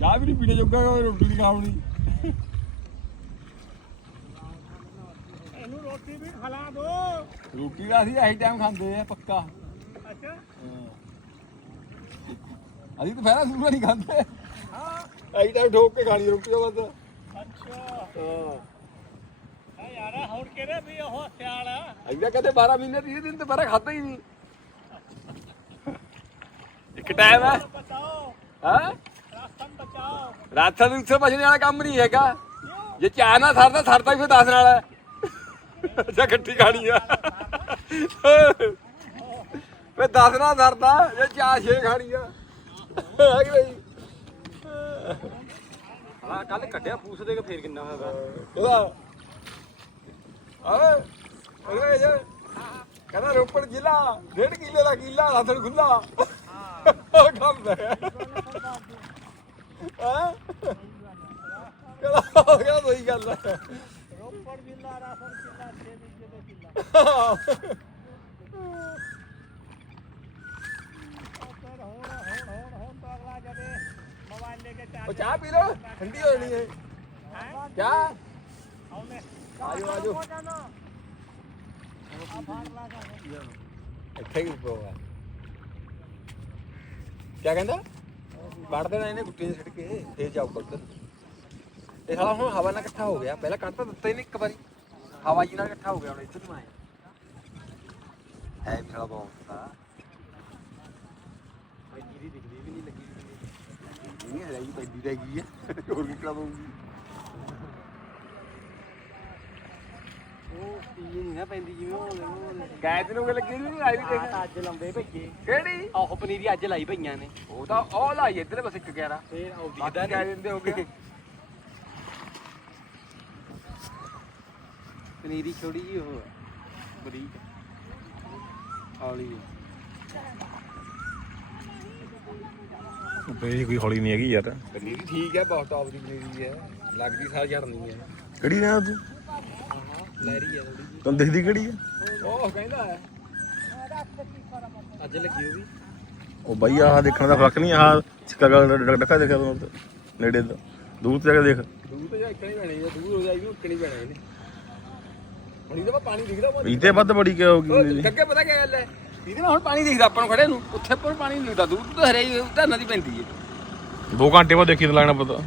ਚਾਹ ਵੀ ਨਹੀਂ ਪੀਣੇ ਜੋਗਾ ਹੋਵੇ, ਰੋਟੀ ਨਹੀਂ ਖਾਣੀ। ਇਹਨੂੰ ਰੋਟੀ ਵੀ ਖਿਲਾ ਦੋ। ਰੋਟੀ ਦਾ ਅਸੀਂ ਆਹੀ ਟਾਈਮ ਖਾਂਦੇ ਆ ਪੱਕਾ। ਅੱਛਾ। ਅਸੀਂ ਤਾਂ ਫੈਰਾ ਸੂਰਾ ਨਹੀਂ ਖਾਂਦੇ। ਹਾਂ। ਆਹੀ ਟਾਈਮ ਠੋਕ ਕੇ ਖਾਣੀ ਰੋਟੀ ਉਹ ਬਸ ਅੱਛਾ। ਹਾਂ। ਆ ਯਾਰ ਹੁਣ ਕਿਹੜੇ ਵੀ ਉਹ ਸਿਆਲ ਆ? ਅਸੀਂ ਤਾਂ ਕਦੇ 12 ਮਹੀਨੇ 30 ਦਿਨ ਤੇ ਬਾਰਾ ਖਾਦਾ ਹੀ ਨਹੀਂ ਇੱਕ ਟਾਈਮ ਬਚਾਓ ਹਾਂ। ਰਾਤਾਂ ਨੂੰ ਉੱਥੇ ਬਚਣੇ ਵਾਲਾ ਕੰਮ ਨਹੀਂ ਹੈਗਾ। ਜੇ ਚਾਹ ਨਾ ਸਰਦਾ ਸਰਦਾ ਹੀ ਫਿਰ ਦੱਸ ਨਾਲ। ਹੈ ਅੱਛਾ ਇਕੱਠੀ ਖਾਣੀ ਆ। ਫਿਰ ਦੱਸ ਨਾਲ ਸਰਦਾ ਜੇ ਚਾਹ ਛੇ ਖਾਣੀ ਆ। ਹੈ ਕਿ ਨਹੀਂ? ਹਾਂ ਕੱਲ ਕੱਢਿਆ ਪੂਸ ਦੇ ਕੇ ਫੇਰ ਕਿੰਨਾ ਹੋਇਆ ਉਹਦਾ। ਆਵੇ ਅਰੇ ਜੇ ਕਹਿੰਦਾ ਰੋਪੜ ਜ਼ਿਲ੍ਹਾ ਡੇਢ ਕਿੱਲੇ ਦਾ ਕਿੱਲਾ ਰਾਤਣ ਖੁੱਲਾ ਉਹ ਕੰਮ ਹੈ। ਹਾਂ ਕਹਿੰਦਾ ਕਹਿੰਦਾ ਸਹੀ ਗੱਲ ਹੈ ਰੋਪੜ ਜ਼ਿਲ੍ਹਾ ਰਾਸ਼ਨ ਕਿੱਲਾ 6 ਵਿਗੇ ਦੇ ਕਿੱਲਾ ਫਿਰ ਹੁਣ ਹੁਣ ਹੁਣ ਹੁਣ ਤਾਂ ਅਗਲਾ ਜਦੇ ਮੋਬਾਈਲ ਲੈ ਕੇ ਉਹ ਚਾਹ ਪੀ ਲਓ ਠੰਡੀ ਹੋ ਜਾਣੀ ਹੈ ਹੈ ਆਉਨੇ ਆਜੋ ਆਜੋ ਇੱਥੇ ਹੀ ਪੋਗਾ ਕੀ ਕਹਿੰਦਾ? ਵੜ ਦੇਣਾ ਇਹਨੇ ਗੁੱਟੀਆਂ ਛੱਡ ਕੇ, ਫੇਰ ਜਾਊ ਉੱਧਰ ਇਹ ਸਾਲਾ ਹੁਣ ਹਵਾ ਨਾਲ ਇਕੱਠਾ ਹੋ ਗਿਆ। ਪਹਿਲਾਂ ਕੱਢ ਤਾਂ ਦਿੱਤਾ ਹੀ ਨਹੀਂ ਇੱਕ ਵਾਰੀ। ਹਵਾ ਜੀ ਨਾਲ ਇਕੱਠਾ ਹੋ ਗਿਆ, ਹੁਣ ਇੱਧਰ ਨੂੰ ਆਇਆ ਹੈ ਵੀ ਸਾਲਾ ਬਹੁਤ ਆ। ਭਾਈ ਜੀਰੀ ਦਿਖਦੀ ਵੀ ਨਹੀਂ, ਲੱਗੀ ਵੀ ਨਹੀਂ ਹਰਾਈ ਪੈਂਦੀ ਰਹਿ ਗਈ ਹੈ ਹੋਰ ਕੀ ਕਰਾ ਉਹ ਪੀਏ ਨਹੀਂ ਨਾ ਪੈਂਦੀ ਜਿਵੇਂ ਉਹ ਗਾਇ ਤੈਨੂੰ ਕਿ ਲੱਗੀ ਨਹੀਂ ਆਈ ਵੀ ਤਾਂ ਦੇਖ ਅੱਜ ਲੰਬੇ ਭਈਏ ਕਿਹੜੀ? ਆਹ ਪਨੀਰੀ ਅੱਜ ਲਾਈ ਪਈਆਂ ਨੇ। ਉਹ ਤਾਂ ਉਹ ਲਾਈ ਇੱਧਰ ਬਸ ਇੱਕ ਗਿਆਰਾ ਫੇਰ ਉਹ ਦਿਖਦਾ ਦਿਖਦਾ ਕਹਿ ਨਹੀਂ। ਦਿੰਦੇ ਹੋਗੇ। ਪਨੀਰੀ ਛੋੜੀ ਜੀ ਉਹ ਬਰੀਕ। ਹੌਲੀ ਬਈ ਕੋਈ ਹੌਲੀ ਨਹੀਂ ਹੈਗੀ ਯਾਰ। ਪਨੀਰੀ ਠੀਕ ਹੈ ਬਹੁਤ ਟੌਪ ਦੀ ਪਨੀਰੀ ਹੈ। ਲੱਗਦੀ ਸਾਰ ਝੜਨੀ ਹੈ। ਕਿਹੜੀ ਨਾ ਤੂੰ? ਲਹਿਰੀ ਆ ਥੋੜੀ ਤੈਨੂੰ ਦਿਖਦੀ ਕਿਹੜੀ ਆ? ਉਹ ਕਹਿੰਦਾ ਹੈ। ਅੱਜ ਲੱਗੀ ਉਹ ਵੀ। ਉਹ ਬਈ ਆਹ ਦੇਖਣ ਦਾ ਫ਼ਰਕ ਨਹੀਂ ਆਹ ਛਿੱਕਾ ਗਾ ਡੱਕਾ ਦੇਖਿਆ ਤੂੰ ਉੱਧਰ, ਨੇੜੇ ਦਾ ਦੂਰ ਤੇ ਜਾ ਕੇ ਦੇਖ। ਦੂਰ ਤੇ ਜਾ ਇੱਕ ਨਹੀਂ ਪੈਣੀ ਦੂਰ ਹੋ ਜਾਈ ਨੂੰ ਇੱਕਣੀ ਪੈਣਾ ਇਹਨੇ। ਹੁਣ ਇਹਦੇ ਬਾਅਦ ਪਾਣੀ ਦਿਖਦਾ ਬਹੁਤ। ਇੱਥੇ ਵੱਧ ਬੜੀ ਕਿ ਹੋ ਉਹ ਗਈ ਅੱਗੇ ਪਤਾ ਕੀ ਗੱਲ ਹੈ? ਇਹਦੇ ਨਾਲ ਹੁਣ ਪਾਣੀ ਦਿਖਦਾ ਆਪਾਂ ਨੂੰ ਖੜੇ ਨੂੰ। ਉੱਥੇ ਪਰ ਪਾਣੀ ਨਹੀਂ ਦਿਖਦਾ ਦੂਰ ਤੋਂ ਹਰੇ ਹੀ ਧਰਨਾ ਦੀ ਪੈਂਦੀ ਹੈ। 2 ਘੰਟੇ ਬਾਅਦ ਦੇਖੀ ਤਾਂ ਲੱਗਣਾ ਪਤਾ।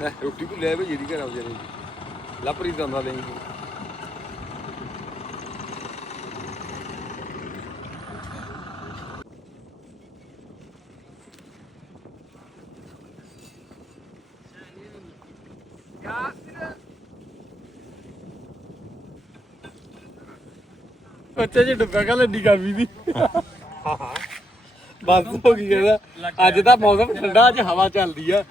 ਹਾਂ ਰੋਟੀ ਕੋ ਲੈ ਵੀ ਜਿਹੜੀ ਘਰ ਆਉ ਜਰੇ ਲਾਪਰੀ ਦਾ ਹੁੰਦਾ ਲੈਂਗੀ ਬੱਚੇ ਜੀ ਡੁੱਬਿਆ ਕਾ ਲੱਡੀ ਗਰਮੀ ਦੀ। ਬਸ ਹੋ ਗਈ ਕਹਿੰਦਾ। ਅੱਜ ਤਾਂ ਮੌਸਮ ਠੰਡਾ ਅੱਜ ਹਵਾ ਚੱਲਦੀ ਆ।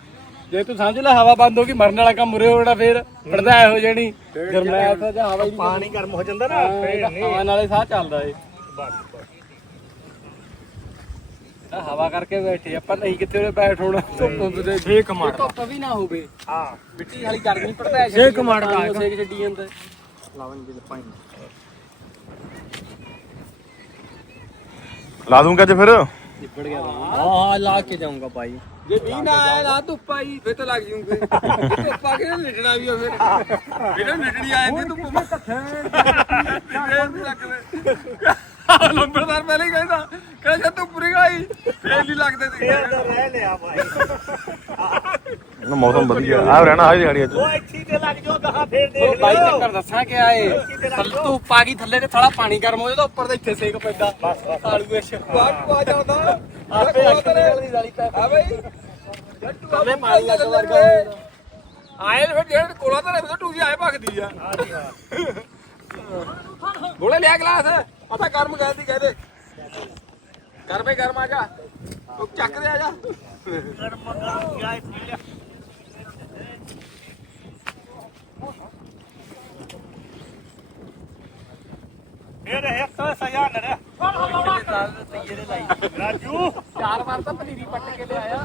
ਜੇ ਤੂੰ ਸਮਝ ਲੈ ਹਵਾ ਬੰਦ ਹੋ ਗਈ ਮਰਨ ਵਾਲਾ ਕੰਮ ਮੁਰੇ ਹੋਣਾ ਫੇਰ ਪੜਦਾ ਹੋ ਜਾਣੀ ਗਰਮੈਸ਼ ਤਾਂ ਜਾਂ ਹਵਾ ਹੀ ਪਾਣੀ ਗਰਮ ਹੋ ਜਾਂਦਾ ਨਾ ਫੇਰ ਹਵਾ ਨਾਲੇ ਸਾਹ ਚੱਲਦਾ ਏ। ਤਾਂ ਹਵਾ ਕਰਕੇ ਬੈਠੇ ਆਪਾਂ ਨਹੀਂ ਕਿੱਥੇ ਉਰੇ ਬੈਠ ਹੋਣਾ। ਧੁੱਪ ਦੇ ਛੇਕ ਮਾਰ। ਧੁੱਪ ਵੀ ਨਾ ਹੋਵੇ ਹਾਂ। ਮਿੱਟੀ ਵਾਲੀ ਗਰਮੀ ਪੜਦਾ ਛੇਕ ਮਾਰ ਛੇਕ ਛੱਡੀ ਜਾਂਦਾ। ਲਾਵਣ ਬਿਲ ਪਾਣੀ ਲਾ ਦੂੰਗਾ ਅੱਜ ਫਿਰ। ਨਿਬੜ ਗਿਆ ਹਾਂ ਲਾ ਕੇ ਜਾਊਂਗਾ ਭਾਈ। ਜੇ ਵੀ ਨਾ ਆਇਆ ਨਾ ਧੁੱਪ ਆਈ ਫੇਰ ਤਾਂ ਲੱਗ ਜੂਗੇ। ਧੁੱਪ ਆ ਕੇ ਲਿਟਣਾ ਵੀ ਫਿਰ। ਫਿਰ ਲਿਟਣੀ ਆ ਜਾਂਦੀ ਧੁੱਪ ਮੈਂ ਕੱਥੇ ਲੰਬੜਦਾਰ ਪਹਿਲੇ ਹੀ ਕਹਿੰਦਾ। ਕਹਿੰਦਾ ਜੇ ਧੁੱਪ ਨਹੀਂ ਆਈ ਫੇਰ ਨਹੀਂ ਲੱਗਦੇ ਸੀ। ਰਹਿ ਲਿਆ ਭਾਈ। ਨਾ ਮੌਸਮ ਵਧੀਆ। ਆ ਰਹਿਣਾ ਆ ਦਿਹਾੜੀ ਅੱਜ। ਉਹ ਇੱਥੇ ਤੇ ਲੱਗ ਜਾਓ ਗਾਹਾਂ ਫੇਰ ਦੇਖ ਬਾਈ ਲਿਓ। ਚੱਕਰ ਦੱਸਾਂ ਕਿ ਆਏ ਧੁੱਪ ਆ ਗਈ ਥੱਲੇ ਤੇ ਥੋੜਾ ਪਾਣੀ ਗਰਮ ਹੋ ਜਾਂਦਾ ਉੱਪਰ ਤੇ ਇੱਥੇ ਸੇਕ ਪੈਂਦਾ। ਆਲੂ ਇਸ਼ ਬਾਪ ਆ ਜਾਂਦਾ। ਆਪੇ ਅੱਖ ਨਿਕਲਦੀ ਵਾਲੀ ਪੈ ਆ ਬਈ। ਜੱਟੂ ਥੱਲੇ ਪਾਣੀ ਅੱਗ ਵਰਗਾ। ਆਏ ਫਿਰ ਜਿਹੜੇ ਕੋਲਾ ਤਾਂ ਰਹਿ ਟੂਜੀ ਆਏ ਭਗਦੀ ਆ। ਗੋਲੇ ਲਿਆ ਗਲਾਸ। ਆ ਤਾਂ ਗਰਮ ਗੈਸ ਦੀ ਕਹਦੇ ਗਰਮੇ ਆ ਜਾ। ਤੂੰ ਚੱਕ ਦੇ ਆ ਜਾ। ਗਰਮ ਗਰਮ ਚਾਹ ਪੀ ਲਿਆ ਫੇਰ ਇੱਕ ਸਜ਼ਾ ਨਰੇ ਰਾਜੂ। ਚਾਰ ਵਾਰ ਤਾਂ ਪਨੀਰੀ ਪੱਟ ਕੇ ਲਿਆਇਆ।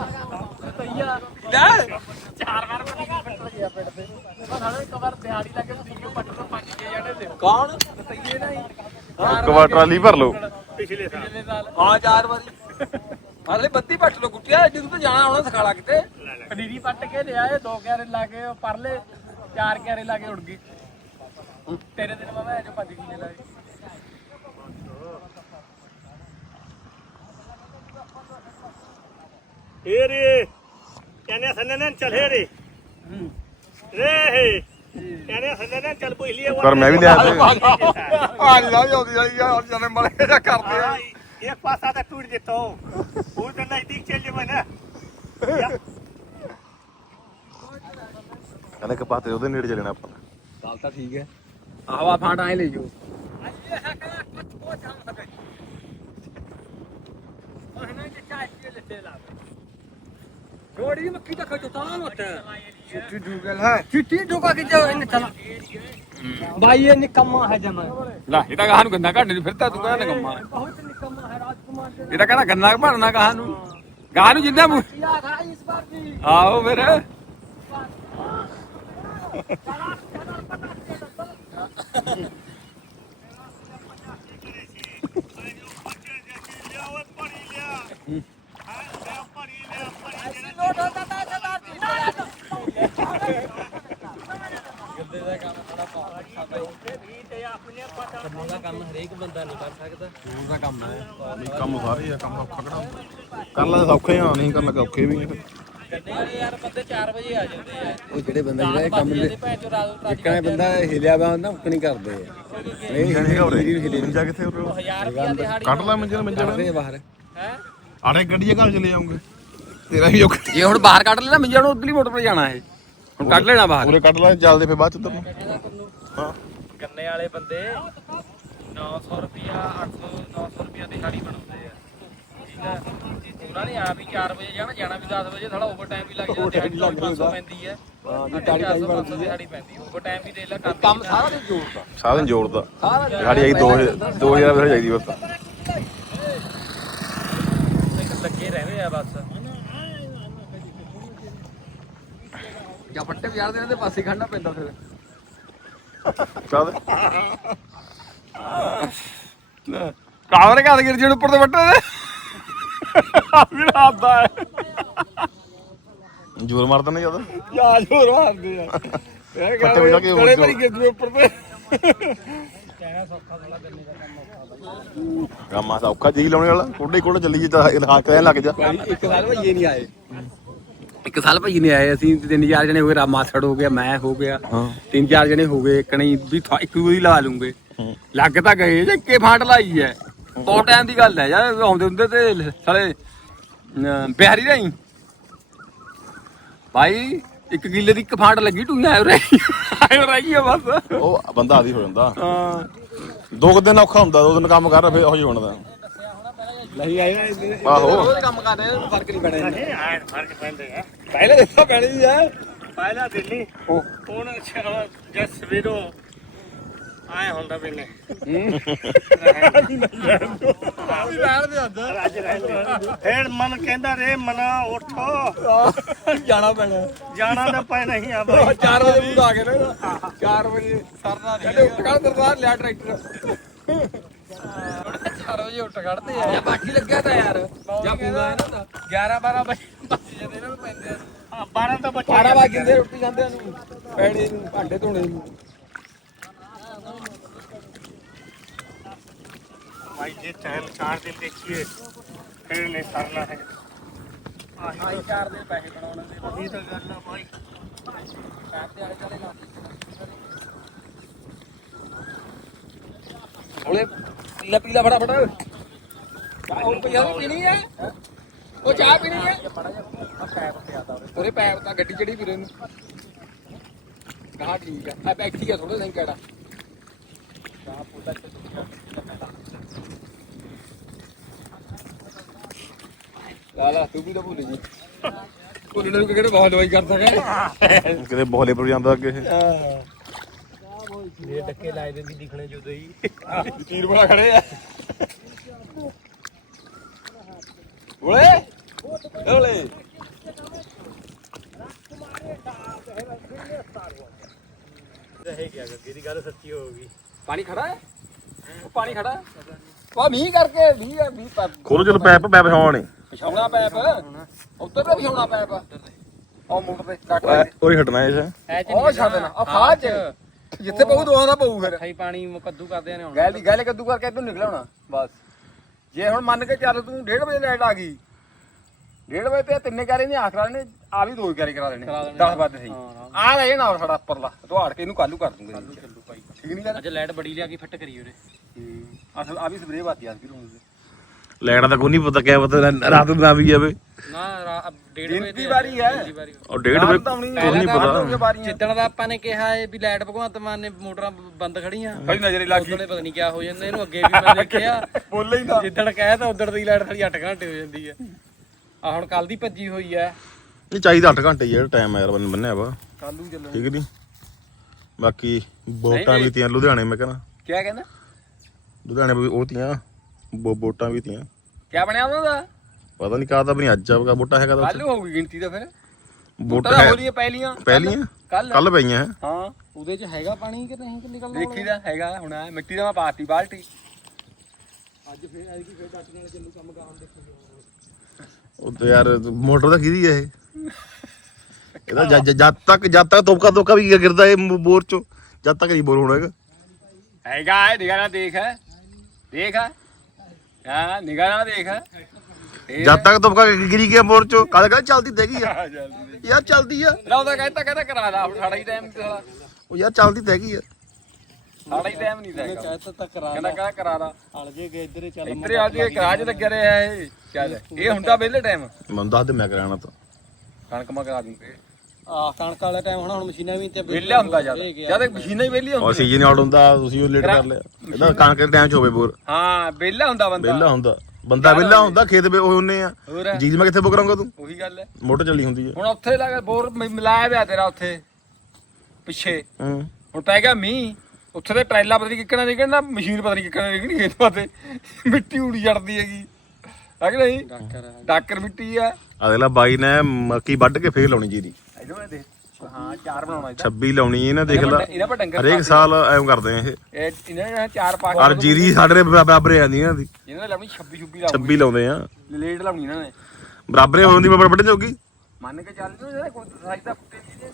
ਤਈਆ। ਲੈ। ਚਾਰ ਵਾਰ ਪਨੀਰੀ ਪੱਟ ਗਿਆ ਪਿੰਡ ਦੇ। ਸਾਡਾ ਇੱਕ ਵਾਰ ਦਿਹਾੜੀ ਲੱਗੇ ਤੁਸੀਂ ਕਿਉਂ ਪੱਟ ਤੋਂ ਪੰਜ ਕੇ ਜਾਣੇ ਤੇ ਕੌਣ? ਤਈਏ ਨਹੀਂ। ਇੱਕ ਵਾਰ ਟਰਾਲੀ ਭਰ ਲਓ। ਪਿਛਲੇ ਸਾਲ। ਹਾਂ ਚਾਰ ਵਾਰੀ। ਮਾਰੇ ਬੱਤੀ ਪੱਟ ਲੋ ਗੁੱਟਿਆ ਐਡੀ ਤੂੰ ਜਾਣਾ ਆਉਣਾ ਸਖਾਲਾ ਕਿਤੇ। ਪਨੀਰੀ ਪੱਟ ਕੇ ਲਿਆ ਇਹ ਦੋ ਕਿਆਰੇ ਲਾ ਕੇ ਪਰਲੇ ਚਾਰ ਕਿਆਰੇ ਲਾ ਕੇ ਉੜ ਗਈ ਤੇਰੇ ਦਿਨ ਮੈਂ ਜੋ ਪੰਜ ਕਿਲੇ ਲਾਏ ਏ ਰੇ ਕਹਿੰਦੇ ਸੰਨੇ ਚਲੇ ਰੇ ਰੇ ਪਰ ਮੈਂ ਵੀ ਲਿਆ ਸੀ ਆ ਜਾ ਜਲਦੀ ਜਲਦੀ ਆ ਜਨੇ ਮਲੇ ਜਾ ਕਰਦੇ हा, एक पास आता टूट देतो वो तर नजदीक चल जे ना ਕਹਿੰਦੇ ਕਪਾਤੇ ਉਹਦੇ ਨੇੜੇ ਚੱਲਣਾ ਆਪਾਂ ਗੱਲ ਤਾਂ ਠੀਕ ਹੈ ਹਵਾ ਫਾਂਟ ਆਏ ਲੈ ਜੋ ਗੋੜੀ ਮੱਕੀ ਦਾ ਖਜੋ ਤਾਂ ਮਤ। ਛੁੱਟੀ ਡੂਗਲ ਹੈ ਛੁੱਟੀ ਡੂਗਾ ਕਿ ਜਾ ਇਹਨੇ ਚਲਾ ਭਾਈ ਇਹ ਨਿਕੰਮਾ ਹੈ ਜਮਾ। ਲੈ ਇਹ ਤਾਂ ਕਹਾਂ ਨੂੰ ਗੰਨਾ ਘੜਨੇ ਨੂੰ ਫਿਰਦਾ ਤੂੰ ਕਹਿੰਦਾ ਕੰਮਾ ਬਹੁਤ ਨਿਕੰਮਾ ਹੈ ਰਾਜਕੁਮਾਰ ਦੇ ਇਹ ਤਾਂ ਕਹਿੰਦਾ ਗੰਨਾ ਭਰਨਾ ਕਹਾਂ ਨੂੰ। ਗਾਹ ਨੂੰ ਜਿੰਦਾ ਵੀ ਆਓ ਫਿਰ ਉਹਦਾ ਕੰਮ ਹੈ। ਕੰਮ ਸਾਰੇ ਆ ਕੰਮ ਔਖਾ ਕਿਹੜਾ ਕਰ ਲੈ ਸੌਖੇ ਆ ਨਹੀਂ ਲੱਗਾ ਔਖੇ ਵੀ ਆ। ਯਾਰ ਬੰਦੇ 4 ਵਜੇ ਆ ਜਾਂਦੇ ਆ। ਉਹ ਜਿਹੜੇ ਬੰਦੇ ਜਿਹੜੇ ਕੰਮ ਚੋ ਰਾਤ ਇੱਕਣੇ ਬੰਦਾ ਹਿਲਿਆ ਵਾ ਹੁੰਦਾ ਉਕਣੀ ਕਰਦੇ ਆ। ਨਹੀਂ ਜਾਣੇ ਘਬਰੇ ਮੰਜਾ ਕਿੱਥੇ ਉਰੇ? 1000 ਰੁਪਿਆ ਦਿਹਾੜੀ ਕੱਢ ਲੈ ਮੰਜੇ ਮੰਜੇ ਬਾਹਰ। ਹੈ? ਆੜੇ ਗੱਡੀਏ ਘਰ ਚਲੇ ਜਾਉਂਗੇ ਤੇਰਾ ਵੀ ਔਖਾ। ਜੇ ਹੁਣ ਬਾਹਰ ਕੱਢ ਲੈਣਾ ਮੰਜਾ ਨੂੰ ਉਧਰਲੀ ਮੋਟਰ 'ਤੇ ਜਾਣਾ ਇਹ। ਹੁਣ ਕੱਢ ਲੈਣਾ ਬਾਹਰ। ਉਰੇ ਕੱਢ ਲੈ ਚੱਲਦੇ ਫੇ ਬਾਅਦ ਚ ਉੱਧਰ ਨੂੰ ਹਾਂ। ਗੰਨੇ ਵਾਲੇ ਬੰਦੇ 900 ਰੁਪਿਆ 800 900 ਰੁਪਿਆ ਦਿਹਾੜੀ ਬਣਾਉਂਦੇ ਆ। ਠੀਕ ਹੈ ਉਹਨਾਂ ਨੇ ਆਪ ਹੀ 4 ਵਜੇ ਜਾਣਾ ਜਾਣਾ ਵੀ 10 ਵਜੇ ਥੋੜਾ ਓਵਰ ਟਾਈਮ ਵੀ ਲੱਗ ਜਾਂਦਾ ਦਿਹਾੜੀ ਲੱਗ ਜਾਂਦਾ। ਪੈਂਦੀ ਹੈ ਹਾਂ ਦਿਹਾੜੀ ਪੈਂਦੀ ਦਿਹਾੜੀ ਪੈਂਦੀ ਓਵਰ ਟਾਈਮ ਵੀ ਦੇ ਲੈ ਕੰਮ ਕੰਮ ਸਾਰਾ ਦਿਨ ਜੋੜਦਾ ਸਾਰਾ ਦਿਨ ਜੋੜਦਾ ਸਾਰਾ ਦਿਹਾੜੀ ਆਈ 2 2000 ਫਿਰ ਚਾਹੀਦੀ ਬਸ। ਲੱਗੇ ਰਹਿੰਦੇ ਆ ਬਸ। ਜਾਂ ਫੱਟੇ ਬਾਜ਼ਾਰ ਦੇ ਦੇ ਪਾਸੇ ਖੜਨਾ ਪੈਂਦਾ ਫਿਰ। ਕਾਹਦੇ? ਕਾਵਰ ਘਰ ਗਿਰ ਜਣ ਉੱਪਰ ਤੇ ਵੱਟੇ ਦੇ? ਵੀ ਰਾਦਾ ਹੈ। ਜੋਰ ਮਾਰਦਾ ਨਹੀਂ ਜ਼ਿਆਦਾ। ਯਾ ਜੋਰ ਮਾਰਦੇ ਆ। ਇਹ ਫੱਟੇ ਵਜਾ ਕੇ ਹੋਰ ਗਲੇ ਜੋਰ। ਭਰੀ ਗਿਰ ਜੂ ਉੱਪਰ ਤੇ। ਕੰਮ ਆ ਔਖਾ ਜੀ ਲਾਉਣੇ ਵਾਲਾ। ਕੋਡੇ ਕੋਡੇ ਚੱਲੀ ਜੀ ਤਾਂ ਇਲਾਕਾ ਕਹਿਣ ਲੱਗ ਜਾ। ਇੱਕ ਸਾਲ ਭਈਏ ਨਹੀਂ ਆਏ। ਇੱਕ ਸਾਲ ਭਈਏ ਨਹੀਂ ਆਏ ਅਸੀਂ ਤਿੰਨ ਚਾਰ ਜਣੇ ਹੋ ਗਏ ਰਾਮਾਸੜ ਹੋ ਗਿਆ ਮੈਂ ਹੋ ਗਿਆ। ਹਾਂ। ਤਿੰਨ ਚਾਰ ਜਣੇ ਹੋ ਗਏ ਕਣੀ ਵੀ ਥਾ- ਇੱਕ ਵਾਰੀ ਲਾ ਲੂੰਗੇ। ਹੂੰ। ਲੱਗ ਤਾਂ ਗਏ ਜੇ ਇੱਕੇ ਫਾਂਟ ਲਾਈ ਐ। ਬਹੁਤ ਟਾਈਮ ਦੀ ਗੱਲ ਹੈ ਯਾਰ ਆਉਂਦੇ ਹੁੰਦੇ ਤੇ ਸਾਲੇ ਬਿਹਾਰੀ ਰਹੀ। ਭਾਈ ਇੱਕ ਕਿੱਲੇ ਦੀ ਇੱਕ ਫਾਂਟ ਲੱਗੀ ਟੂਈਆਂ ਆਇਓ ਰਹੀ ਆਇਓ ਰਹੀ ਆ ਬਸ। ਉਹ ਬੰਦਾ ਆਦੀ ਹੋ ਜਾਂਦਾ। ਹਾਂ। ਦੋ ਕੁ ਦਿਨ ਔਖਾ ਹੁੰਦਾ ਦੋ ਦਿਨ ਕੰਮ ਕਰ ਫੇ ਉਹੀ ਬਣਦਾ ਨਹੀਂ ਆਏ ਆਹੋ। ਰੋਜ਼ ਕੰਮ ਕਰਦੇ ਆ, ਫ਼ਰਕ ਨਹੀਂ ਪੈਣਾ। ਨਹੀਂ ਆਏ ਫ਼ਰਕ ਪੈਂਦੇ ਆ। ਪਹਿਲੇ ਦੇਖੋ ਪੈਣੀ ਆ। ਪਹਿਲਾਂ ਦਿੱਲੀ ਹੁਣ ਜਦ ਸਵੇਰੋਂ ਆਏ ਹੁੰਦਾ ਬਿਨੇ ਵੀ ਰਹਿਣ ਦੇ ਅੰਦਰ ਅੱਜ ਰਹਿੰਦੇ ਫੇਰ ਮਨ ਕਹਿੰਦਾ ਰੇ ਮਨਾ ਉਠੋ। ਜਾਣਾ ਪੈਣਾ। ਜਾਣਾ ਤਾਂ ਪੈਣਾ ਹੀ ਆ ਬਾਈ। 4 ਵਜੇ ਮੂੰਹ ਆ ਗਏ ਨਾ। 4 ਵਜੇ ਸਰਨਾ ਨਹੀਂ ਉੱਠ ਕੱਢ ਦਰਬਾਰ ਲਿਆ ਟਰੈਕਟਰ। 4 ਵਜੇ ਉੱਠ ਕੱਢਦੇ ਆ ਬਾਕੀ ਲੱਗਿਆ ਤਾਂ ਯਾਰ ਜਾਂ ਪੂਰਾ ਇਹਨਾਂ ਦਾ 11 12 ਵਜੇ ਬੱਚ ਜਾਂਦੇ ਇਹਨਾਂ ਨੂੰ ਪੈਂਦੇ ਆ ਹਾਂ, 12 ਤਾਂ ਬੱਚੇ 12 ਵਜੇ ਜਿੰਦੇ ਰੋਟੀ ਜਾਂਦੇ ਨੂੰ ਪੈਣੇ ਨੂੰ ਭਾਂਡੇ ਧੋਣੇ ਨੂੰ भाई ये टाइम चार दिन देखिए फिर नहीं सरना है ਆਹੀ ਚਾਰ ਦਿਨ ਪੈਸੇ ਬਣਾਉਣ ਦੇ अभी तो करना भाई ਪੈਰ ਤੇ ਆਲੇ ਚਲੇ ਲਾ ਹੌਲੇ ਪੀਲਾ ਪੀਲਾ ਫੜਾ ਫੜਾ ਚਾਹ ਹੋਰ ਕੋਈ ਪੀਣੀ ਹੈ? ਉਹ ਚਾਹ ਪੀਣੀ ਹੈ? ਉਹਦੇ ਪੈਪ ਤਾਂ ਗੱਡੀ ਚੜੀ ਵੀਰੇ ਨੂੰ। ਕਹਾ ਠੀਕ ਆ ਆ ਬੈਠੀ ਆ ਥੋੜਾ ਸੰਕੜਾ ਲਾ ਲਾ ਤੂੰ ਵੀ ਤਾਂ ਭੁੱਲ ਜੀ ਭੁੱਲਣੇ ਨੂੰ ਕਿਹੜੇ ਬਹੁਤ ਦਵਾਈ ਕਰ ਸਕੇ ਕਿਤੇ ਬੋਲੇ ਪਰ ਜਾਂਦਾ ਅੱਗੇ। ਇਹ। ਮੇਰੇ ਡੱਕੇ ਲਾਏ ਦੇ ਵੀ ਦਿਖਣੇ ਜਦੋਂ ਹੀ। ਤੀਰ ਬਣਾ ਖੜੇ ਆ। ਓਏ ਓਲੇ ਰਹੇ ਗਿਆ ਗੱਗੇ ਗੱਲ ਸੱਚੀ ਹੋ ਪਾਣੀ ਖੜਾ ਹੈ? ਉਹ ਪਾਣੀ ਖੜਾ ਹੈ? ਵਾ ਮੀਂਹ ਕਰਕੇ ਮੀਂਹ ਆ ਪਾ। ਖੋਲੋ ਚਲ ਪੈਪ ਪੈਪ ਹੋਣ ਵਿਛਾਉਣਾ ਪੈਪ। ਉੱਤੇ ਵੀ ਵਿਛਾਉਣਾ ਪੈਪ। ਉਹ ਮੋਟਰ ਤੇ ਕੱਟ ਉਹ ਛੱਡ ਦੇਣਾ। ਜਿੱਥੇ ਪਊ ਦੋਹਾਂ ਦਾ ਪਊ ਫਿਰ। ਖਾਈ ਪਾਣੀ ਕੱਦੂ ਕਰਦੇ ਨੇ ਹੁਣ। ਗੈਲ ਦੀ ਗੈਲ ਕੱਦੂ ਕਰਕੇ ਤੂੰ ਨਿਕਲਣਾ ਬਸ। ਜੇ ਹੁਣ ਮੰਨ ਕੇ ਚੱਲ ਤੂੰ 1:30 ਵਜੇ ਲਾਈਟ ਆ ਗਈ 1:30 ਵਜੇ ਤੇ ਤਿੰਨੇ ਕਰੇ ਨੇ ਆਖਰਾ ਨੇ ਆ ਵੀ ਦੋ ਹੀ ਕਰੇ ਕਰਾ ਦੇਣੇ ਕਰਾ ਦੇਣੇ। 10 ਵੱਧ ਸਹੀ ਆ ਲੈ ਨਾ ਸਾਡਾ ਉੱਪਰਲਾ ਧਵਾੜ ਕੇ ਇਹਨੂੰ ਕਾਲੂ ਕਰ ਦੂੰਗੇ ਠੀਕ ਨਹੀਂ ਗੱਲ? ਅੱਜ ਲਾਈਟ ਬੜੀ ਲਿਆ ਕੇ ਫਿੱਟ ਕਰੀ ਉਹਨੇ ਅਸਲ ਆ ਵੀ ਸਪਰੇ ਬਾਤੀ ਆ ਵੀ ਰੂਮ ਦੇ। ਲੈਣਾ ਤਾਂ ਕੋਈ ਨਹੀਂ ਪਤਾ ਕਿਆ ਪਤਾ ਰਾਤ ਨੂੰ ਨਾ ਵੀ ਜਾਵੇ। ਨਾ ਰਾ- ਡੇਢ ਵਜੇ ਦੀ ਵਾਰੀ ਹੈ। ਉਹ ਡੇਢ ਵਜੇ ਕੁਝ ਨਹੀਂ ਪਤਾ। ਜਿੱਦਣ ਦਾ ਆਪਾਂ ਨੇ ਕਿਹਾ ਹੈ ਵੀ ਲਾਈਟ ਭਗਵੰਤ ਮਾਨ ਨੇ ਮੋਟਰਾਂ ਬੰਦ ਖੜੀਆਂ ਭਾਈ ਨਜ਼ਰੇ ਲੱਗ ਨੇ ਪਤਾ ਨਹੀਂ ਕਿਆ ਹੋ ਜਾਂਦਾ ਇਹਨੂੰ ਅੱਗੇ ਵੀ ਮੈਂ ਦੇਖਿਆ। ਬੋਲੇ ਹੀ ਨਾ। ਜਿੱਦਣ ਕਹੇ ਤਾਂ ਉਦੋਂ ਦੀ ਲਾਈਟ ਸਾਡੀ 8 ਘੰਟੇ ਹੋ ਜਾਂਦੀ ਹੈ। ਆ ਹੁਣ ਕੱਲ ਦੀ ਭੱਜੀ ਹੋਈ ਹੈ। ਨਹੀਂ ਚਾਹੀਦਾ 8 ਘੰਟੇ ਜਿਹੜਾ ਟਾਈਮ ਹੈ ਯਾਰ ਬੰਨ- ਬੰਨਿਆ ਵਾ। ਕਾਲੂ ਚੱਲਣਾ। ਠੀਕ ਨਹੀਂ ਬਾਕੀ ਵੋਟਾਂ ਵੀ ਤੀਆਂ ਲੁਧਿਆਣੇ ਮੈਂ ਕਹਿੰਦਾ ਕੀ ਕਹਿੰਦਾ? ਲੁਧਿਆਣੇ ਵੀ ਉਹ ਤੀਆਂ। ਵੋਟਾਂ ਵੀ ਤੀਆਂ। ਕੀ ਬਣਿਆ ਉਹਨਾਂ ਦਾ? ਪਤਾ ਨਹੀਂ ਕਾਹਦਾ ਬਣੀ ਅੱਜ ਆਵੇਗਾ ਵੋਟਾਂ ਹੈਗਾ ਤਾਂ ਕੱਲ ਹੋਊਗੀ ਗਿਣਤੀ ਤਾਂ ਫਿਰ। ਵੋਟ ਵੋਟਾਂ ਹੈ ਹੋ ਰਹੀਆਂ ਪਹਿਲੀਆਂ। ਪਹਿਲੀਆਂ? ਕੱਲ ਕੱਲ ਪਈਆਂ। ਹੈ ਹਾਂ ਉਹਦੇ 'ਚ ਹੈਗਾ ਪਾਣੀ ਕਿ ਨਹੀਂ ਕਿ ਨਿਕਲਦਾ ਦੇਖੀਦਾ ਹੈਗਾ ਹੁਣ ਆਹ ਮਿੱਟੀ ਦਾ ਮੈਂ ਪਾਤੀ ਬਾਲਟੀ। ਅੱਜ ਫੇਰ ਅੱਜ ਕੀ ਫੇਰ ਡਾਕਟਰ ਨਾਲ ਚੱਲੂ ਕੰਮ ਕਾਮ ਦੇਖੋ ਉਹ ਤੇ ਯਾਰ ਮੋਟਰ ਦਾ ਕਿਹਦੀ ਹੈ ਇਹ। ਇਹਦਾ ਜਦ- ਜਦ ਜਦ ਤੱਕ ਜਦ ਤੱਕ ਤੋਕਾ ਤੋਕਾ ਵੀ ਗਿਰਦਾ ਇਹ ਬੋਰ ਚੋਂ ਜਦ ਤੱਕ ਨਹੀਂ ਬੋਰ ਹੋਣਾ ਹੈਗਾ। ਹੈਗਾ ਹੈ ਨਿਗਾਹ ਨਾਲ ਦੇਖ ਹੈ ਦੇਖ। ਹੈ ਹਾਂ ਨਿਗਾਹ ਨਾਲ ਦੇਖ। ਹੈ ਇਹ ਜਦ ਤੱਕ ਤੋਕਾ ਗਿਰੀ ਗਿਆ ਬੋਰ ਚੋਂ ਕਾਹਦਾ ਕਹਿੰਦਾ ਚਲਦੀ ਦੇਗੀ ਆ। ਯਾਰ ਚਲਦੀ ਆ। ਨਾ ਉਹਦਾ ਕਹਿੰਦਾ ਕਹਿੰਦਾ ਕਰਾ ਲਾ ਹੁਣ ਸਾਡਾ ਹੀ ਟਾਈਮ ਸਾਲਾ ਉਹ ਯਾਰ ਚਲਦੀ ਦੇਗੀ ਆ। ਸਾਡਾ ਹੀ ਟਾਈਮ ਨਹੀਂ ਹੈਗਾ। ਕਹਿਤਾ ਤਾਂ ਕਰਾ ਕਹਿੰਦਾ ਕਹਿੰਦਾ ਕਰਾ ਲਾ। ਹਲ ਜੇ ਗਏ ਇੱਧਰ ਹੀ ਚੱਲ ਇੱਧਰ ਆ ਜੀ ਕਰਾਜ ਲੱਗਿਆ ਰਿਹਾ ਇਹ। ਚੱਲ ਇਹ ਹੁੰਦਾ ਵਿਹਲੇ ਟਾਈਮ ਮੈਨੂੰ ਦੱਸ ਦੇ ਮੈਂ ਕਰਾਣਾ ਤਾਂ। ਕਣਕ ਮਾ ਕਰਾ ਦੂੰਗੇ। ਆ ਕਣਕ ਵਾਲਾ ਟਾਈਮ ਹੁਣ ਹੁਣ ਮਸ਼ੀਨਾਂ ਵੀ ਤੇ ਵਿਹਲਾ ਹੁੰਦਾ ਜਦ ਜਦ ਮਸ਼ੀਨਾਂ ਹੀ ਵਿਹਲੀਆਂ ਔਰ ਹੁੰਦੀਆਂ। ਸੀਜ਼ਨ ਆਊਟ ਹੁੰਦਾ ਤੁਸੀਂ ਉਹ ਲੇਟ ਕਰ ਲਿਆ। ਇਹਦਾ ਕਣਕ ਦੇ ਟਾਈਮ ਚ ਹੋਵੇ ਬੋਰ। ਹਾਂ ਵਿਹਲਾ ਹੁੰਦਾ ਬੰਦਾ। ਵਿਹਲਾ ਹੁੰਦਾ। ਬੰਦਾ ਵਿਹਲਾ ਹੁੰਦਾ ਖੇਤ ਵੇ ਉਹ ਹੁੰਨੇ ਆ। ਹੋਰ? ਜੀਜ ਮੈਂ ਕਿੱਥੇ ਬੁਕ ਕਰਾਂਗਾ ਤੂੰ? ਉਹੀ ਗੱਲ ਹੈ। ਮੋਟਰ ਚੱਲੀ ਹੁੰਦੀ ਹੈ ਹੁਣ ਉੱਥੇ ਲੱਗ ਬੋਰ ਮ- ਮਿਲਾਇਆ ਪਿਆ ਤੇਰਾ ਉੱਥੇ ਪਿੱਛੇ। ਹੂੰ। ਹੁਣ ਪੈ ਗਿਆ ਮੀਂਹ ਉੱਥੇ ਤੇ ਟਰੈਲਾ ਪਤਾ ਨਹੀਂ ਕਿੱਕਣਾ ਨਿਕਲਣਾ ਮਸ਼ੀਨ ਪਤਾ ਨਹੀਂ ਕਿੱਕਣਾ ਨਿਕਲਣੀ ਖੇਤ ਪਾਤੇ ਮਿੱਟੀ ਉੜੀ ਜੜਦੀ ਹੈਗੀ। ਹੈ ਕਿ ਨਹੀਂ? ਡਾਕਰ ਡਾਕਰ ਮਿੱਟੀ ਆ। ਅਗਲਾ ਬਾਈ ਨੇ ਮੱਕੀ ਵੱਢ ਕੇ ਫੇਰ ਲਾਉਣੀ ਜੀਰੀ। ਇਹਨੂੰ ਮੈਂ ਦੇਖ ਹਾਂ ਚਾਰ ਬਣਾਉਣਾ ਇਹਦਾ। 26 ਲਾਉਣੀ ਇਹਨਾਂ ਦੇਖ ਲਾ। ਇਹਨਾਂ ਪਰ ਡੰਗਰ ਹਰੇਕ ਸਾਲ ਐਵੇਂ ਕਰਦੇ ਆ ਇਹ। ਇਹ ਇਹਨਾਂ ਨੇ ਚਾਰ ਪਾ ਔਰ ਜੀਰੀ ਸਾਡੇ ਬਰਾ- ਬਰਾਬਰ ਆਂਦੀ ਇਹਨਾਂ ਦੀ ਇਹਨਾਂ ਨੇ ਲਾਉਣੀ 26 26 ਲਾਉਣੀ। 26 ਲਾਉਂਦੇ ਆ। ਲੇਟ ਲਾਉਣੀ ਇਹਨਾਂ ਨੇ। ਬਰਾਬਰ ਹੁੰਦੀ ਬਰਾਬਰ ਵੱਢ ਜਾਊਗੀ। ਮੰਨ ਕੇ ਚੱਲ ਜੂ ਜਿਹੜਾ ਕੋਈ ਸਾਈਜ਼ ਦਾ ਕੁੱਤੇ ਦੀ ਦੇ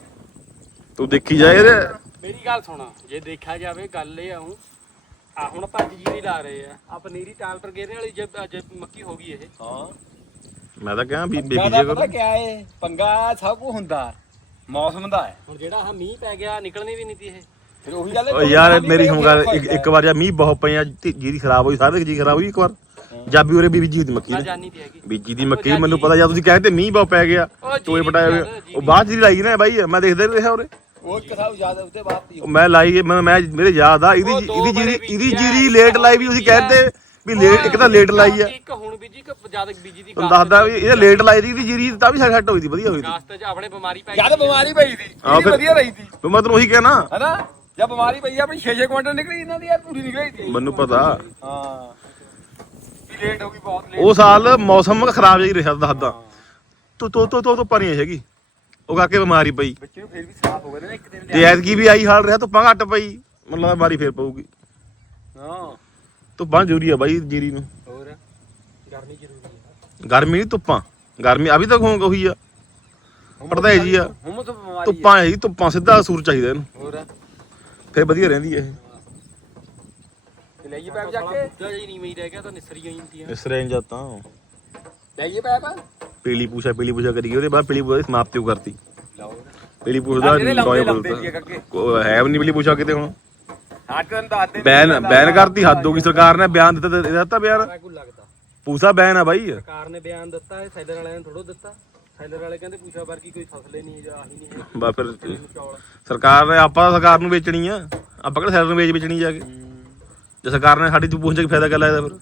ਤੂੰ ਦੇਖੀ ਜਾ ਇਹਦੇ। ਮੇਰੀ ਗੱਲ ਸੁਣਾ ਜੇ ਦੇਖਿਆ ਜਾਵੇ ਗੱਲ ਇਹ ਆਉਂ ਆ ਹੁਣ ਭੱਜ ਜੀਰੀ ਲਾ ਰਹੇ ਆ। ਆ ਪਨੀਰੀ ਟਾਲਟਰ ਗੇਰੇ ਵਾਲੀ ਜੇ ਮੱਕੀ ਹੋ ਗਈ ਇਹ। ਹਾਂ। ਮੈਂ ਤਾਂ ਕਿਹਾ ਵੀ ਬੇਬੀ ਜੇ ਪਤਾ ਕਿਆ ਏ? ਪੰਗਾ ਸਭ ਕੁ ਹੁੰਦਾ ਮੌਸਮ ਦਾ ਹੈ ਹੁਣ ਜਿਹੜਾ ਆ ਮੀਂਹ ਪੈ ਗਿਆ ਨਿਕਲਣੀ ਵੀ ਨਹੀਂ ਤੀ ਇਹ। ਫਿਰ ਉਹੀ ਗੱਲ ਹੈ ਓ ਯਾਰ ਮੇਰੀ ਹੁਣ ਗੱਲ ਇੱਕ ਇੱਕ ਵਾਰ ਜਾਂ ਮੀਂਹ ਬਹੁਤ ਪਈਆ ਜੀਰੀ ਖਰਾਬ ਹੋਈ ਸਾਰੇ ਜੀ ਖਰਾਬ ਹੋਈ ਇੱਕ ਵਾਰ। ਜਾਬੀ ਉਰੇ ਵੀ ਬੀਜੀ ਦੀ ਮੱਕੀ ਆ ਨੇ। ਜਾਨੀ ਤੀ ਹੈਗੀ। ਬੀਜੀ ਦੀ ਮੱਕੀ ਮੈਨੂੰ ਪਤਾ ਜਾਂ ਤੁਸੀਂ ਕਹਿੰਦੇ ਮੀਂਹ ਬਹੁਤ ਪੈ ਗਿਆ ਉਹ ਪਟਾਇਆ ਹੋਇਆ। ਉਹ ਬਾਅਦ ਜੀਰੀ ਲਾਈ ਨਾ ਬਾਈ ਮੈਂ ਦੇਖਦਾ ਵੀ ਰਿਹਾ ਉਰੇ। ਉਹ ਇੱਕ ਸਾਲ ਜ਼ਿਆਦਾ ਉੱਤੇ ਬਾਤ ਦੀ ਉਹ ਮੈਂ ਲਾਈ ਮੈਂ ਮੈਂ- ਮੇਰੇ ਯਾਦ ਆ ਇਹਦੀ ਉਹ ਦੋ ਇਹਦੀ ਜੀਰੀ ਵਾਰੀ ਇਹਦੀ ਬੀਜੀ ਆ, ਜੀਰੀ ਲੇਟ ਲਾਈ ਵੀ ਤੁਸੀਂ ਕਹਿੰਦੇ। ਵੀ ਲੇਟ ਇੱਕ ਤਾਂ ਲੇਟ ਲਾਈ ਆ। ਇੱਕ ਹੁਣ ਬੀਜੀ ਇੱਕ ਜ਼ਿਆਦਾ ਬੀਜੀ ਦੀ ਤੁਹਾਨੂੰ ਦੱਸਦਾ ਵੀ ਇਹ ਲੇਟ ਲਾਈ ਦੀ ਇਹਦੀ ਜੀਰੀ ਤਾਂ ਵੀ ਸੈੱਟ ਹੋਈ ਸੀ ਵਧੀਆ ਹੋਈ ਸੀ ਰਾਸਤੇ 'ਚ ਆਪਣੇ ਬਿਮਾਰੀ ਪੈ ਜਦ ਬਿਮਾਰੀ ਪਈ ਸੀ ਫਿਰ- ਵਧੀਆ ਰਹੀ ਸੀ ਵੀ ਮੈਂ ਤੈਨੂੰ ਉਹੀ ਕਹਿਣਾ। ਹਨਾ? ਜਦ ਬਿਮਾਰੀ ਪਈ ਆਪਣੀ 6-6 ਕੁਇੰਟਲ ਨਿਕਲੀ ਇਹਨਾਂ ਦੀ ਯਾਰ ਪੂਰੀ ਨਿਕਲੀ ਸੀ ਮੈਨੂੰ ਪਤਾ। ਹਾਂ। ਵੀ ਲੇਟ ਹੋ ਗਈ ਬਹੁਤ ਲੇਟ ਉਹ ਸਾਲ ਮੌਸਮ ਖਰਾਬ ਜਿਹਾ ਹੀ ਰਿਹਾ ਦੱਸਦਾ ਤੂੰ ਤੋ ਤੋ ਤੋ ਪਾਣੀ ਹੈਗੀ। ਉਹ ਕਰਕੇ ਬਿਮਾਰੀ ਪਈ। ਬੱਚੇ ਨੂੰ ਫਿਰ ਵੀ ਸਾਫ਼ ਹੋ ਗਏ ਨੇ ਇੱਕ ਦਿਨ ਤੇ ਐਤਕੀ ਵੀ ਆਈ ਹਾਲ ਰਿਹਾ ਧੁੱਪਾਂ ਘੱਟ ਪਈ। ਮੈਨੂੰ ਲੱਗਦਾ ਬਿਮਾਰੀ ਫੇਰ ਪਊਗੀ। ਹਾਂ। ਧੁੱਪਾਂ ਜ਼ਰੂਰੀ ਆ ਬਾਈ ਜੀਰੀ ਨੂੰ। ਹੋਰ ਗਰਮੀ ਜ਼ਰੂਰੀ ਹੈ ਗਰਮੀ ਨਹੀਂ ਧੁੱਪਾਂ ਗਰਮੀ ਆ ਵੀ ਤਾਂ ਹੁਣ ਉਹੀ ਆ। ਪੜਦਾ ਜੀ ਆ। ਹੁਣ ਤਾਂ ਬਿਮਾਰੀ ਧੁੱਪਾਂ ਹੈ ਜੀ ਧੁੱਪਾਂ ਸਿੱਧਾ ਸੂਰ ਚਾਹੀਦਾ ਇਹਨੂੰ। ਹੋਰ? ਫੇਰ ਵਧੀਆ ਰਹਿੰਦੀ ਹੈ ਤੇ ਲਈਏ ਪੈਪ ਜਾ ਕੇ। ਬੁੱਧਾ ਜੀ ਨਹੀਂ ਮਈ ਰਹਿ ਗਿਆ ਤਾਂ ਨਿਸਰੀਆਂ ਹੀ ਹੁੰਦੀਆਂ। ਇਹ ਇਸ ਰੇਂਜ ਆ ਤਾਂ। ਲਈਏ ਪੈਪ। ਪੀਲੀ ਪੂਛਾ ਪੀਲੀ ਪੂਛਾ ਕਰੀ ਗਈ, ਉਹਦੇ ਬਾਅਦ ਪੀਲੀ ਪੂਛਾ ਦੀ ਸਮਾਪਤੀ ਉਹ ਕਰਤੀ। ਲਾਓ। ਪੀਲੀ ਪੂਛ ਦਾ ਲਾਉਂਦੇ ਲਾਉਂਦੇ ਜੀ ਹੈ ਵੀ ਨਹੀਂ ਪੀਲੀ ਪੂਛਾ ਕਿਤੇ ਹੁਣ। ਬੈਨ ਬੈਨ ਕਰਤੀ ਹੱਦ ਹੋ ਗਈ ਸਰਕਾਰ ਨੇ ਬਿਆਨ ਦਿੱਤਾ ਤੇ ਦਿੱਤਾ ਬਿਆਨ? ਸਾਰਾ ਕੁਝ ਲੱਗਦਾ। ਪੂਸਾ ਬੈਨ ਆ ਬਾਈ। ਸਰਕਾਰ ਨੇ ਬਿਆਨ ਦਿੱਤਾ ਹੈ ਸੈਲਰ ਵਾਲਿਆਂ ਨੇ ਥੋੜੋ ਦਿੱਤਾ। ਸੈਲਰ ਵਾਲੇ ਕਹਿੰਦੇ ਪੂਛਾ ਵਰਗੀ ਕੋਈ ਫਸਲੇ ਨਹੀਂ ਜਾਂ ਆਹੀ ਨਹੀਂ ਹੈ। ਬਾ ਫਿਰ ਚੌਲ। ਸਰਕਾਰ ਨੇ ਆਪਾਂ ਸਰਕਾਰ ਨੂੰ ਵੇਚਣੀ ਆ। ਆਪਾਂ ਕਿਹੜਾ ਸੈਲਰ ਨੂੰ ਵੇਚ ਵੇਚਣੀ ਜਾ ਕੇ? ਜੇ ਸਰਕਾਰ ਨੇ ਸਾਡੀ ਤੂੰ ਪੁੱਛ ਕੇ ਫਾਇਦਾ ਕਰ ਲਿਆ ਫਿਰ।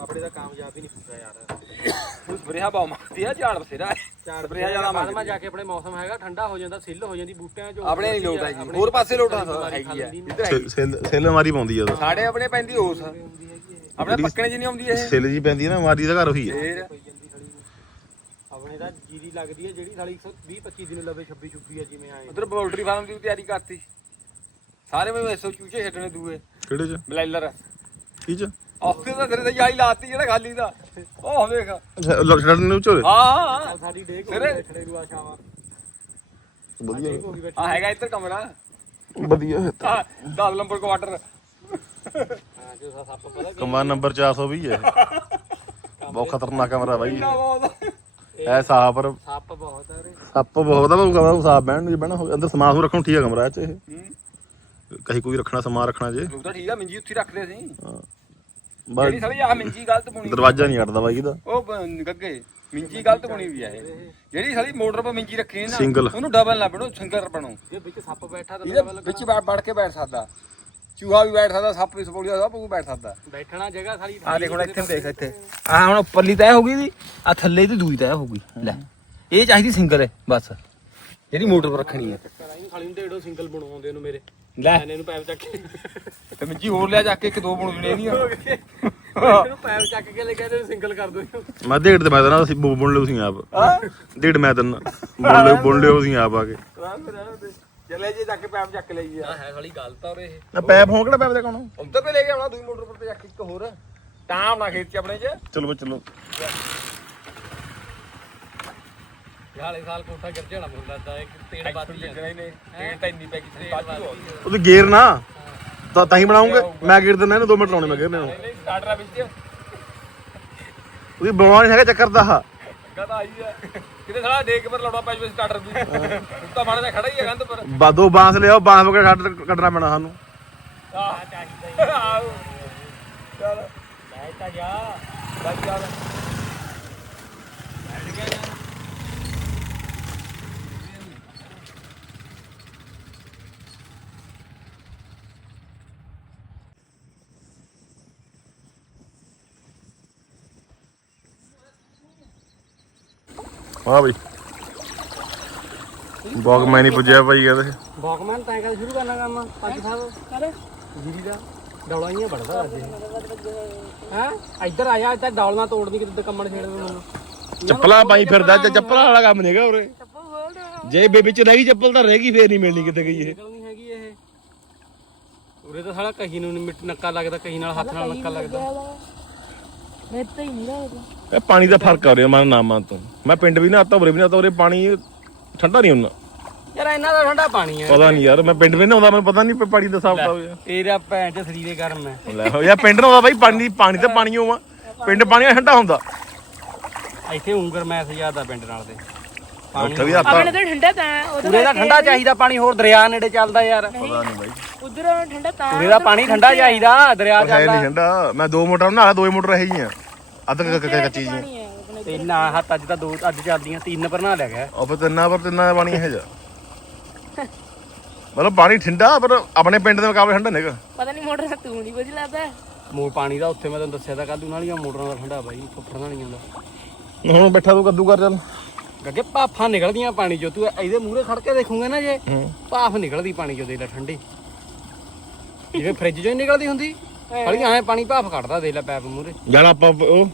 ਆਪਣੇ ਦਾ ਕਾਮਯਾਬ ਹੀ ਨਹੀਂ ਪੂਰਾ ਯਾਰ। ਤੂੰ ਸਪਰੇਹਾ ਬਾਉ ਮਾਰਦੀ ਆ ਝਾੜ ਬਸੇਰਾ ਚਾਰ ਸਪਰੇਹਾ ਜ਼ਿਆਦਾ ਬਾਅਦ ਮੰਗਦੀ ਮੈਂ ਜਾ ਕੇ ਆਪਣੇ ਮੌਸਮ ਹੈਗਾ ਠੰਡਾ ਹੋ ਜਾਂਦਾ ਸਿੱਲ ਹੋ ਜਾਂਦੀ ਬੂਟਿਆਂ ਚੋਂ ਆਪਣੇ ਨਹੀਂ ਲੋਟਦਾ ਜੀ ਹੋਰ ਪਾਸੇ ਲੋਟਾ ਹੈਗੀ ਆ ਇੱਧਰ ਹੈਗੀ। ਸੈਲ- ਮਾਰੀ ਪਾਉਂਦੀ ਆ ਉਹ ਸਾਡੇ ਆਪਣੇ ਪੈਂਦੀ ਹੋਸ ਆਪਣੇ ਪੱਕਣੇ ਚ ਨਹੀਂ ਆਉਂਦੀ ਇਹ। ਸੈਲ ਜੀ ਪੈਂਦੀ ਆ ਨਾ ਮਾਰੀ ਦਾ ਘਰ ਉਹੀ ਹੈ ਫੇਰ। ਆਪਣੇ ਦਾ ਜੀਰੀ ਲੱਗਦੀ ਹੈ ਜਿਹੜੀ ਸਾਲੀ 120 25 ਦਿਨ ਲਵੇ 26 26 ਆ ਜਿਵੇਂ ਆਏ। ਉਧਰ ਪੋਲਟਰੀ ਫਾਰਮ ਦੀ ਤਿਆਰੀ ਕਰਤੀ। ਸਾਰੇ ਮੈਂ ਐਸੋ ਚੂਚੇ ਛੱਡਣੇ ਦੂਏ। ਕਿਹੜੇ ਚ? ਬਲੈਲਰ। ਕੀ ਚ? ਆਫੇ ਦਾ ਤੇਰੇ ਤੇ ਜਾਈ ਲਾਤੀ ਜਿਹੜਾ ਖਾਲੀ ਦਾ। ਉਹ ਵੇਖ। ਅੱਛਾ ਲੜਨ ਨੂੰ ਚੋਰੇ ਹਾਂ ਸਾਡੀ ਡੇਕ ਸਿਰੇ ਖੜੇ ਨੂੰ ਆ ਸ਼ਾਮਾਂ। ਵਧੀਆ। ਆ ਹੈਗਾ ਇੱਧਰ ਕਮਰਾ। ਵਧੀਆ। ਆ 10 ਨੰਬਰ ਕੁਆਟਰ। ਹਾਂ ਜੋ ਸੱਪ ਪਤਾ ਕਮਾਨ ਨੰਬਰ 420 ਹੈ। ਬਹੁਤ ਖਤਰਨਾਕ ਕਮਰਾ ਬਾਈ। ਕਿੰਨਾ ਬਹੁਤ। ਐ ਸਾਫ਼ ਪਰ ਸੱਪ ਬਹੁਤ ਆ ਉਰੇ। ਸੱਪ ਬਹੁਤ ਆ ਉਹ ਕਮਰਾ ਸਾਫ਼ ਬਹਿਣ ਨੂੰ ਜੇ ਬਹਿਣਾ ਹੋਵੇ। ਅੰਦਰ ਸਮਾਨ ਰੱਖਣ ਨੂੰ ਠੀਕ ਆ ਕਮਰਾ ਚ ਇਹ। ਕਹੀਂ ਕੋਈ ਰੱਖਣਾ ਸਮਾਨ ਰੱਖਣਾ ਜੇ। ਤਾਂ ਠੀਕ ਆ ਮੰਜੀ ਉੱਥੇ ਰੱਖਦੇ ਸੀ ਹਾਂ। ਬਸ ਜਿਹੜੀ ਸਾਲੀ ਆਹ ਮੰਜੀ ਗਲਤ ਬੁਣੀ ਦਰਵਾਜ਼ਾ ਨਹੀਂ ਅੜਦਾ ਬਾਈ ਇਹਦਾ। ਉਹ ਬ- ਗੱਗੇ ਮਿੰਜੀ ਗਲਤ ਬਣੀ ਵੀ ਆ ਇਹ। ਜਿਹੜੀ ਸਾਲੀ ਮੋਟਰ 'ਤੇ ਮਿੰਜੀ ਰੱਖੀ ਨਾ Single। ਉਹਨੂੰ ਡਬਲ ਨਾ ਬਣੋ ਸਿੰਗਲ ਬਣੋ। ਜੇ ਵਿੱਚ ਸੱਪ ਬੈਠਾ ਤਾਂ ਇਹਦੇ ਵਿੱਚ ਬੈਠ ਬੜ ਕੇ ਬੈਠ ਸਕਦਾ। ਚੂਹਾ ਵੀ ਬੈਠ ਸਕਦਾ ਸੱਪ ਵੀ ਸਪੋਲੀਆ ਸਭ ਕੁਝ ਬੈਠ ਸਕਦਾ। ਬੈਠਣਾ ਜਗ੍ਹਾ ਸਾਰੀ ਆ ਦੇਖ ਹੁਣ ਇੱਥੇ ਦੇਖ ਇੱਥੇ। ਆ ਹੁਣ ਉੱਪਰਲੀ ਤੈ ਹੋ ਗਈ ਦੀ ਆ ਥੱਲੇ ਦੀ ਦੂਈ ਤੈ ਹੋ ਗਈ। ਲੈ ਇਹ ਚਾਹੀਦੀ ਸਿੰਗਲ ਹੈ ਬਸ। ਜਿਹੜੀ ਮੋਟਰ ਪਰ ਰੱਖਣੀ ਹੈ। ਖਾਲੀ ਨੂੰ ਢੇੜੋ ਸਿੰਗਲ ਬਣਵਾਉਂਦੇ ਨੂੰ ਮੇਰੇ। ਲੈ। ਐਨੇ ਨੂੰ ਪੈਪ ਚੱਕ ਕੇ ਤੇ ਮਿੰਜੀ ਹੋਰ ਲਿਆ ਜਾ ਕੇ ਇੱਕ ਦੋ ਬਣ ਜਣੇ ਇਹਦੀਆਂ। ਇਹਨੂੰ ਪੈਪ ਚੱਕ ਕੇ ਲੈ ਕੇ ਇਹਨੂੰ ਸਿੰਗਲ ਕਰ ਦੋ ਮੈਂ ਡੇਢ ਤੇ ਮੈਂ ਤਾਂ ਨਾ ਬੁ- ਬੁਣ ਲਿਓ ਤੁਸੀਂ ਆਪ। ਡੇਢ ਮੈਂ ਤਾਂ ਬੁਣ ਲਿਓ ਬੁਣ ਲਿਓ ਤੁਸੀਂ ਆਪ ਆ ਕੇ। ਚਲੇ ਜੇ ਜਾ ਕੇ ਪੈਪ ਚੱਕ ਲਈ ਆ। ਹੈ ਸਾਲੀ ਗੱਲ ਤਾਂ ਉਰੇ ਇਹ। ਨਾ ਪੈਪ ਹੋਂ ਕਿਹੜਾ ਪੈਪ ਦੇ ਕੋਣ ਉੱਧਰ ਤੇ ਲੈ ਕੇ ਆਉਣਾ ਦੂਈ ਮੋਟਰ ਪਰ ਤੇ ਜਾ ਕੇ ਇੱਕ ਹੋਰ। ਤਾਂ ਆਉਣਾ ਖੇਤ ਚ ਆਪਣੇ ਚ। ਚਲੋ ਬਈ ਚਲੋ। ਹਾਲੇ ਸਾਲ ਕੋਠਾ ਗਿਰ ਜਾਣਾ ਮੈਨੂੰ ਲੱਗਦਾ ਇੱਕ ਤੇੜ ਬਾਤੀ ਆ ਲੱਗਣਾ ਹੀ ਨੇ ਇਹ ਤਾਂ ਇੰਨੀ ਪੈ ਗਈ ਬਾਜੂ ਉਹਦੇ ਗੇਅਰ ਨਾ ਤਾਂ ਤਾਂ ਹੀ ਬਣਾਉਂਗੇ। ਮੈਂ ਗੇਅਰ ਦਿੰਦਾ ਇਹਨੂੰ 2 ਮਿੰਟ ਲਾਉਣੇ ਮੈਂ ਗੇਅਰ ਨੇ ਨਹੀਂ ਸਟਾਰਟਰ ਆ ਵਿੱਚ ਉਹਦੀ ਬਣਾਉਣਾ ਨਹੀਂ ਹੈਗਾ ਚੱਕਰ ਦਾ। ਆਹ। ਕਹਦਾ ਆਈ ਆ। ਕਿਤੇ ਸਾਲਾ ਦੇਖ ਪਰ ਲਾਉਣਾ ਪੈ ਜਵੇ ਸਟਾਰਟਰ ਹੁਣ ਤਾਂ ਜਾ ਖੜਾ ਹੀ ਆ ਕੰਧ ਪਰ ਬਾ ਦੋ ਬਾਂਸ ਲਿਆਓ ਬਾਂਸ ਵਗੈਰਾ ਕੱਢ ਕੱਢਣਾ ਪੈਣਾ ਸਾਨੂੰ। ਆਹ। ਚਾਹੀਦਾ ਆਹੋ। ਚੱਲ। ਲੈ ਤਾਂ ਜਾ। ਚੱਲ ਚੱਲ ਵਾਹ ਬਈ। ਬੌਗ ਮੈਂ ਨਹੀਂ ਪੁੱਜਿਆ ਭਾਈ ਕਹਿੰਦੇ। ਬਾਕਮੈਨ ਤਾਂ ਕਦ ਸ਼ੁਰੂ ਕਰਨਾ ਕੰਮ ਪੰਜ ਸਾਹਿਬ ਕਰ ਜੀਰੀ ਦਾ ਡੌਲਾ ਹੀ ਵੜਦਾ ਅੱਜ। ਹੈ? ਇੱਧਰ ਆਇਆ ਇੱਧਰ ਡੌਲਾਂ ਤੋੜਨੀ ਕਿਤੇ ਕੰਮਣ ਛੇੜ ਦੇ ਮੈਨੂੰ ਚੱਪਲਾਂ ਪਾਈ ਫਿਰਦਾ ਤੇ ਚੱਪਲਾਂ ਵਾਲਾ ਕੰਮ ਨਹੀਂਗਾ ਉਰੇ। ਜੇ ਬੇ ਵਿੱਚ ਰਹਿ ਗਈ ਚੱਪਲ ਤਾਂ ਰਹਿ ਗਈ ਫੇਰ ਨਹੀਂ ਮਿਲਣੀ ਕਿਤੇ ਗਈ ਇਹ। ਨਿਕਲਣੀ ਹੈਗੀ ਇਹ। ਉਰੇ ਤਾਂ ਸਾਲਾ ਕਹੀ ਨੂੰ ਨੀ ਮਿੱਟ ਨੱਕਾ ਲੱਗਦਾ ਕਹੀ ਨਾਲ ਹੱਥ ਨਾਲ ਨੱਕਾ ਲੱਗਦਾ। ਮੇਰੇ ਤਾਂ ਹੀ ਇਹ ਪਾਣੀ ਦਾ ਫ਼ਰਕ ਆ ਰਿਹਾ ਮਨ ਨਾ ਮਨ ਤੋਂ। ਮੈਂ ਪਿੰਡ ਵੀ ਨਾ ਆਤਾ ਉਰੇ ਵੀ ਨਾ ਆਤਾ ਉਰੇ ਪਾਣੀ ਠੰਡਾ ਨਹੀਂ ਹੁੰਦਾ। ਯਾਰ ਇਹਨਾਂ ਦਾ ਠੰਡਾ ਪਾਣੀ ਹੈ ਪਤਾ ਨਹੀਂ ਯਾਰ ਮੈਂ ਪਿੰਡ ਵੀ ਨਾ ਆਉਂਦਾ ਮੈਨੂੰ ਪਤਾ ਨਹੀਂ ਪਾਣੀ ਦਾ ਹਿਸਾਬ ਹੈ ਤੇਰਾ ਭੈਣ ਚ ਸਰੀਰੇ ਗਰਮ ਹੈ ਲੈ ਹੋ ਯਾਰ ਪਿੰਡ ਨਾ ਆਉਂਦਾ ਬਾਈ ਪਾਣੀ ਪਾਣੀ ਤਾਂ ਪਾਣੀ ਹੋਵਾ ਪਿੰਡ ਪਾਣੀ ਠੰਡਾ ਹੁੰਦਾ। ਇੱਥੇ ਉਂਗਰ ਮੈਸ ਜ਼ਿਆਦਾ ਪਿੰਡ ਨਾਲ ਦੇ। ਉੱਥੇ ਵੀ ਆਪਾਂ ਆਪਣੇ ਤਾਂ ਠੰਡਾ ਤਾਂ ਉਧਰ ਉਰੇ ਦਾ ਠੰਡਾ ਚਾਹੀਦਾ ਪਾਣੀ ਹੋਰ ਦਰਿਆ ਨੇੜੇ ਚੱਲਦਾ ਯਾਰ। ਪਤਾ ਨਹੀਂ ਬਾਈ। ਉਧਰ ਠੰਡਾ ਤਾਂ ਉਰੇ ਦਾ ਪਾਣੀ ਠੰਡਾ ਚਾਹੀਦਾ ਦਰਿਆ ਹੈ ਚੱਲਦਾ। ਨਹੀਂ ਠੰਡਾ। ਮੈਂ ਦੋ ਮੋਟਰ ਨਾਲ ਦੋ ਹੀ ਮੋਟਰ ਰਹੀ ਆ। ਅੱਧ ਕ- ਕ- ਕੱਚੀ ਜੀ ਹੱਥ ਅੱਜ ਤਾਂ ਦੋ ਅੱਜ ਚੱਲਦੀਆਂ ਤਿੰਨ ਪਰ ਨਾ ਲਿਆ ਗਿਆ ਉਹ ਫਿਰ ਤਿੰਨਾਂ ਪਰ ਤਿੰਨਾਂ ਦਾ ਪਾਣੀ ਹੈ ਜਾ ਮਤਲਬ ਪਾਣੀ ਠੰਡਾ ਪਰ ਆਪਣੇ ਪਿੰਡ ਦੇ ਮੁਕਾਬਲੇ ਠੰਡਾ ਨਹੀਂਗਾ ਪਤਾ ਨਹੀਂ ਮੋਟਰ ਦਾ ਤੂੰ ਨਹੀਂ ਕੁਝ ਲੱਗਦਾ ਮੂੰਹ ਪਾਣੀ ਦਾ ਉੱਥੇ ਮੈਂ ਤੁਹਾਨੂੰ ਦੱਸਿਆ ਤਾਂ ਕੱਦੂ ਨਾਲੀਆਂ ਮੋਟਰਾਂ ਦਾ ਠੰਡਾ ਬਾਈ ਫੁੱਫੜ ਨਾਲ ਨਹੀਂ ਆਉਂਦਾ ਹੁਣ ਬੈਠਾ ਤੂੰ ਕੱਦੂ ਕਰ ਚੱਲ। ਗੱਗੇ ਭਾਫਾਂ ਨਿਕਲਦੀਆਂ ਪਾਣੀ ਚੋਂ ਤੂੰ ਇਹਦੇ ਮੂਹਰੇ ਖੜ ਕੇ ਦੇਖੂਗਾ ਨਾ ਜੇ। ਹੂੰ। ਭਾਫ ਨਿਕਲਦੀ ਪਾਣੀ ਚੋਂ ਦੇ ਲੈ ਠੰਡੀ। ਜਿਵੇਂ ਫ੍ਰਿਜ ਚੋਂ ਹੀ ਨਿਕਲਦੀ ਹੁੰਦੀ। ਹਲੀ ਐ ਪਾਣੀ ਭਾਫ ਕੱਢਦਾ ਦੇ ਲੈ ਪੈਪ ਮੂਹਰੇ। ਜਾਣਾ ਆਪਾਂ ਉਹ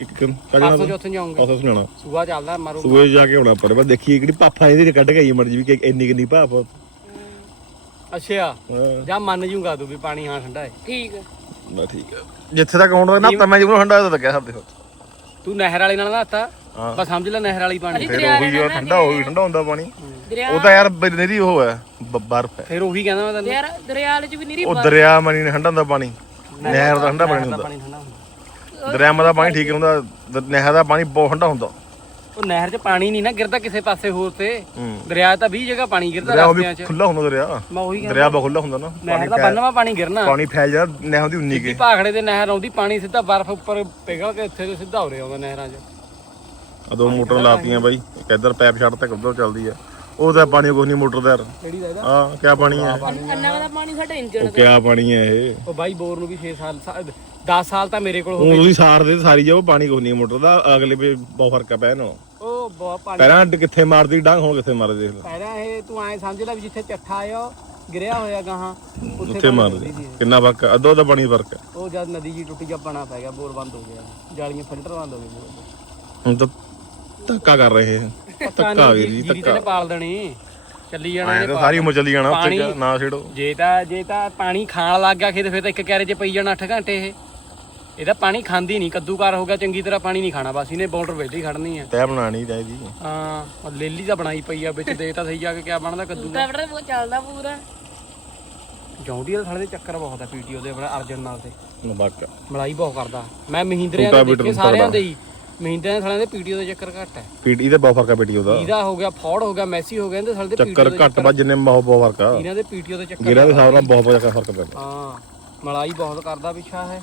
ਇੱਕ ਕਾਜਣਾ ਪਰਸੋਂ ਚੌਥੇ ਜਾਉਂਗੇ ਪਾਸਾ ਸੁਣਾਣਾ ਸੂਆ ਚੱਲਦਾ ਮਾਰੋ। ਸੂਏ ਜਾ ਕੇ ਆਉਣਾ ਪਰ ਬਸ ਦੇਖੀਏ ਕਿਹੜੀ ਪਾਪਾ ਇਹਦੇ ਕੱਢ ਕੇ ਆਈ ਮਰ ਜੀ ਵੀ ਕਿ ਇੰਨੀ ਕਿੰਨੀ ਭਾਪ ਅੱਛਾ ਹਾਂ। ਜਾਂ ਮੰਨ ਜੂਗਾ ਤੂੰ ਵੀ ਪਾਣੀ ਹਾਂ ਠੰਡਾ ਹੈ ਠੀਕ ਬਸ ਠੀਕ ਹੈ ਜਿੱਥੇ ਤੱਕ ਆਉਣਾ ਨਾ ਤਾਂ ਮੈਂ ਜਿਹਨੂੰ ਠੰਡਾ ਤਾਂ ਕਹਿ ਸਕਦੇ ਹੋ ਤੂੰ ਨਹਿਰ ਵਾਲੇ ਨਾਲ ਨਹਾਤਾ? ਹਾਂ। ਬਸ ਸਮਝ ਲੈ ਨਹਿਰ ਵਾਲੀ ਪਾਣੀ। ਫਿਰ ਉਹੀ ਉਹ ਠੰਡਾ ਹੋ ਠੰਡਾ ਹੁੰਦਾ ਪਾਣੀ। ਉਹ ਤਾਂ ਯਾਰ ਬਨੇਰੀ ਉਹ ਹੈ ਬਰਫ਼ ਹੈ। ਫਿਰ ਉਹੀ ਕਹਿੰਦਾ ਮੈਂ ਤੈਨੂੰ। ਯਾਰ ਦਰਿਆ ਵਾਲੇ ਚ ਵੀ ਨਿਰੀ ਉਹ ਦਰਿਆ ਮਣੀ ਨੇ ਠੰਡਾ ਹੁੰਦਾ ਪਾਣੀ। ਨਹਿਰ ਦਾ ਠੰਡਾ ਪਾਣੀ ਹੁੰਦਾ। ਪਾਣੀ ਠੰਡਾ ਹੁੰਦਾ। ਦਰਿਆ ਦਾ ਪਾਣੀ ਠੀਕ ਹੁੰਦਾ ਦ- ਨਹਿਰ ਦਾ ਪਾਣੀ ਬਹੁਤ ਠੰਡਾ ਹੁੰਦਾ। ਉਹ ਨਹਿਰ 'ਚ ਪਾਣੀ ਨਹੀਂ ਨਾ ਗਿਰਦਾ ਕਿਸੇ ਪਾਸੇ ਹੋਰ ਤੇ। ਹੂੰ। ਦਰਿਆ 'ਚ ਤਾਂ 20 ਜਗ੍ਹਾ ਪਾਣੀ ਗਿਰਦਾ ਦਰਿਆ ਉਹ ਵੀ ਰਸਤਿਆਂ 'ਚ। ਖੁੱਲਾ ਹੁੰਦਾ ਦਰਿਆ। ਮੈਂ ਉਹੀ ਕਹਿੰਦਾ ਦਰਿਆ ਬਹੁਤ ਖੁੱਲਾ ਹੁੰਦਾ ਨਾ। ਨਹਿਰ ਦਾ ਬੰਨਵਾ ਪਾਣੀ ਗਿਰਨਾ। ਪਾਣੀ ਫੈਲ ਜਾ ਨਹਿਰ ਦੀ ਉਨੀ ਕੇ। ਭਾਖੜੇ ਦੇ ਨਹਿਰ ਆਉਂਦੀ ਪਾਣੀ ਸਿੱਧਾ ਬਰਫ਼ ਉੱਪਰ ਪਿਘਲ ਕੇ ਇੱਥੇ ਤੋਂ ਸਿੱਧਾ ਹੋ ਰਿਹਾ ਆਉਂਦਾ ਨਹਿਰਾਂ 'ਚ। ਆ ਦੋ ਮੋਟਰਾਂ ਲਾਤੀਆਂ ਬਾਈ ਇੱਕ ਇੱਧਰ ਪੈਪ ਛੱਡ ਤੱਕ ਉਧਰ ਚੱਲਦੀ ਆ। ਉਹ ਤਾਂ ਪਾਣੀ ਕੋਈ ਨਹੀਂ ਮੋਟਰ ਦਾ ਯਾਰ। ਕਿਹੜੀ ਦਾ ਇਹਦਾ? ਹਾਂ ਕਿਆ ਪਾਣੀ ਹੈ? ਅੰਨਾ ਦਾ ਪਾਣੀ ਸਾਡਾ ਇੰਜਣ ਉਹ ਕਿਆ ਪਾਣੀ ਹੈ ਇਹ? ਉਹ ਬਾਈ ਬੋਰ ਨੂੰ ਵੀ 6 ਸਾਲ 10 ਸਾਲ ਤਾਂ ਮੇਰੇ ਕੋਲ ਹੋ ਉਹ ਗਏ ਤੁਸੀਂ ਸਾਰ ਦੇ ਸਾਰੀ ਜਾਓ ਪਾਣੀ ਕੋਈ ਨਹੀਂ ਮੋਟਰ ਦਾ। ਅਗਲੇ ਵੀ ਬਹੁਤ ਫ਼ਰਕ ਆ ਪੈਨ ਉਹ। ਬਹੁਤ ਪਾਣੀ ਪਹਿਲਾਂ ਡ- ਕਿੱਥੇ ਮਾਰਦੀ ਡਾਂਗ ਹੁਣ ਕਿੱਥੇ ਮਾਰਦੇ ਦੇਖ ਲੈ ਪਹਿਲਾਂ ਇਹ ਤੂੰ ਐ ਸਮਝ ਲੈ ਵੀ ਜਿੱਥੇ ਚੱਠਾ ਆਇਆ ਉਹ ਗਿਰਿਆ ਹੋਇਆ ਗਾਹਾਂ ਉੱਥੇ ਪਾਣੀ ਮਾਰਦੇ। ਸੀ। ਕਿੰਨਾ ਫ਼ਰਕ ਆ? ਅੱਧੋ ਪਾਣੀ ਫ਼ਰਕ ਹੈ ਉਹ ਜਦ ਨਦੀ ਜੀ ਟੁੱਟੀ ਜਾ ਪਾਣਾ ਪੈ ਗਿਆ ਬੋਰ ਬੰਦ ਹੋ ਗਿਆ। ਜਾਲੀਆਂ ਫਿਲਟਰ ਬੰਦ ਹੋ ਗਏ ਬੋਰ ਦੇ ਹੁਣ ਤਾਂ ਧੱਕਾ ਕਰ ਰਹੇ ਹੈ ਧੱਕਾ ਵੀਰ ਜੀ ਜੀਰੀ ਧੱਕਾ। ਤੇ ਪਾਲ ਦੇਣੀ। ਚੱਲੀ ਜਾਣਾ ਐਂ ਇਹਨੇ ਤਾਂ ਸਾਰੀ ਉਮਰ ਚੱਲੀ ਜਾਣਾ ਉੱਥੇ ਪਾਣੀ- ਨਾ ਛੇੜੋ। ਜੇ ਤਾਂ ਜੇ ਤਾਂ ਪਾਣੀ ਖਾਣ ਲੱਗ ਗਿਆ ਖੇਤ ਫਿਰ ਤਾਂ ਇੱਕ ਕੈਰੇ 'ਚ ਪਈ ਜਾਣਾ 8 ਘੰਟੇ ਇਹ। ਇਹਦਾ ਪਾਣੀ ਖਾਂਦੀ ਨਹੀਂ ਕੱਦੂਕਾਰ ਹੋ ਗਿਆ ਚੰਗੀ ਤਰ੍ਹਾਂ ਪਾਣੀ ਨਹੀਂ ਖਾਣਾ ਬਸ ਇਹਨੇ ਬਾਰਡਰ ਵੇਲੀ ਖੜਨੀ ਆ ਤੈ ਬਣਾਣੀ ਚਾਹੀਦੀ ਹਾਂ ਉਹ ਲੇਲੀ ਤਾਂ ਬਣਾਈ ਪਈ ਆ ਵਿੱਚ ਦੇ ਤਾਂ ਸਹੀ ਜਾ ਕੇ ਕਿਆ ਬਣਦਾ ਕੱਦੂ ਦਾ। ਟਰੈਕਟਰ ਬਹੁਤ ਚੱਲਦਾ ਪੂਰਾ। ਜੌਂਡੀ ਦੇ ਥਲੇ ਦੇ ਚੱਕਰ ਬਹੁਤ ਆ ਪੀਟੀਓ ਦੇ ਆਪਣਾ ਅਰਜਨ ਨਾਲ ਤੇ। ਨਬਾਕਾ। ਮਲਾਈ ਬਹੁਤ ਕਰਦਾ। ਮੈਂ ਮਹਿੰਦਰਿਆਂ ਟੂਟਾ ਦੇ ਦੇਖੇ ਬੀਟਰ ਸਾਰਿਆਂ। ਦੇ ਹੀ। ਮਹਿੰਦਰਿਆਂ ਦੇ ਥਲੇ ਦੇ ਪੀਟੀਓ ਦੇ ਚੱਕਰ ਘੱਟ ਹੈ। ਪੀਟੀ ਇਹਦੇ ਬਹੁਤ ਫ਼ਰਕ ਆ ਪੀਟੀ ਉਹਦਾ ਇਹਦਾ ਹੋ ਗਿਆ ਫੌੜ ਹੋ ਗਿਆ ਮੈਸੀ ਹੋ ਗਿਆ ਇਹਦੇ ਥਲੇ ਦੇ ਚੱਕਰ ਪੀਟੀਓ ਦੇ ਘੱਟ ਵੱਜ ਜਿੰਨੇ ਬਹੁਤ ਬਹੁਤ ਫ਼ਰਕ ਆ। ਇਹਨਾਂ ਦੇ ਪੀਟੀਓ ਦੇ ਚੱਕਰ ਗਿਰਾ ਦੇ ਹਿਸਾਬ ਨਾਲ ਬਹੁਤ ਬਹੁਤ ਜ਼ਿਆਦਾ ਫ਼ਰਕ ਪੈਂਦਾ। ਹਾਂ ਮਲਾਈ ਬਹੁਤ ਕਰਦਾ ਪਿੱਛਾ ਹੈ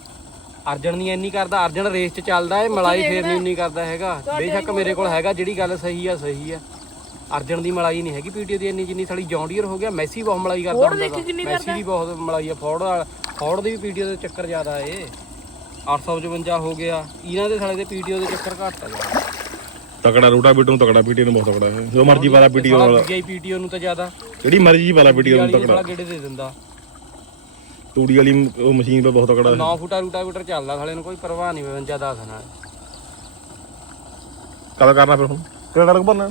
ਅਰਜਨ ਨਹੀਂ ਇੰਨੀ ਕਰਦਾ ਅਰਜਨ ਰੇਸ 'ਚ ਚੱਲਦਾ ਹੈ ਮਲਾਈ ਫੇਰ ਨਹੀਂ ਇੰਨੀ ਕਰਦਾ ਹੈਗਾ। ਬੇਸ਼ੱਕ ਮੇਰੇ ਕੋਲ ਹੈਗਾ ਜਿਹੜੀ ਗੱਲ ਸਹੀ ਆ ਸਹੀ ਆ। ਅਰਜਨ ਦੀ ਮਲਾਈ ਨਹੀਂ ਹੈਗੀ ਪੀਟੀਓ ਦੀ ਇੰਨੀ ਜਿੰਨੀ ਸਾਡੀ ਜੌਂਡੀਅਰ ਹੋ ਗਿਆ ਮੈਸੀ ਬਹੁਤ ਮਲਾਈ ਕਰਦਾ ਹੁੰਦਾ ਤਾ। ਮੈਸੀ ਦੀ ਬਹੁਤ ਮਲਾਈ ਆ ਫੋਰਡ ਵਾਲਾ ਫੋਰਡ ਦੀ ਵੀ ਪੀਟੀਓ ਦੇ ਚੱਕਰ ਜ਼ਿਆਦਾ ਏ 855 ਹੋ ਗਿਆ। ਇਹਨਾਂ ਦੇ ਸਾਲੇ ਦੇ ਪੀਟੀਓ ਦੇ ਚੱਕਰ ਘੱਟ ਆ ਜ਼ਿਆਦਾ ਤਕੜਾ ਰੂਟਾ ਬੀਟੂ ਨੂੰ ਤਕੜਾ ਪੀਟੀ ਨੂੰ ਬਹੁਤ ਤਕੜਾ ਹੈ। ਜੋ ਮਰਜ਼ੀ ਵਾਲਾ ਪੀਟੀ ਵਾਲਾ। ਸਾਲਾ ਪੀਟੀਓ ਨੂੰ ਤਾਂ ਜ਼ਿਆਦਾ ਜਿਹੜੀ ਮਰਜ਼ੀ ਵਾਲਾ ਪੀਟੀ ਨੂੰ ਤਕੜਾ। ਵਾਲਾ ਗੇੜੇ ਦੇ ਦਿੰਦਾ। ਤੂੜੀ ਵਾਲੀ ਉਹ ਮਸ਼ੀਨ 'ਤੇ ਬਹੁਤ ਤਕੜਾ ਹੈ। 9 ਫੁੱਟਾ ਰੂਟਾਵੀਟਰ ਚੱਲਦਾ ਸਾਲੇ ਨੂੰ ਕੋਈ ਪਰਵਾਹ ਨਹੀਂ 52 10 ਨਾਲ ਕਦ ਕਰਨਾ ਫਿਰ ਹੁਣ? ਕਿਹੜਾ ਕੜਕ ਬਣਨਾ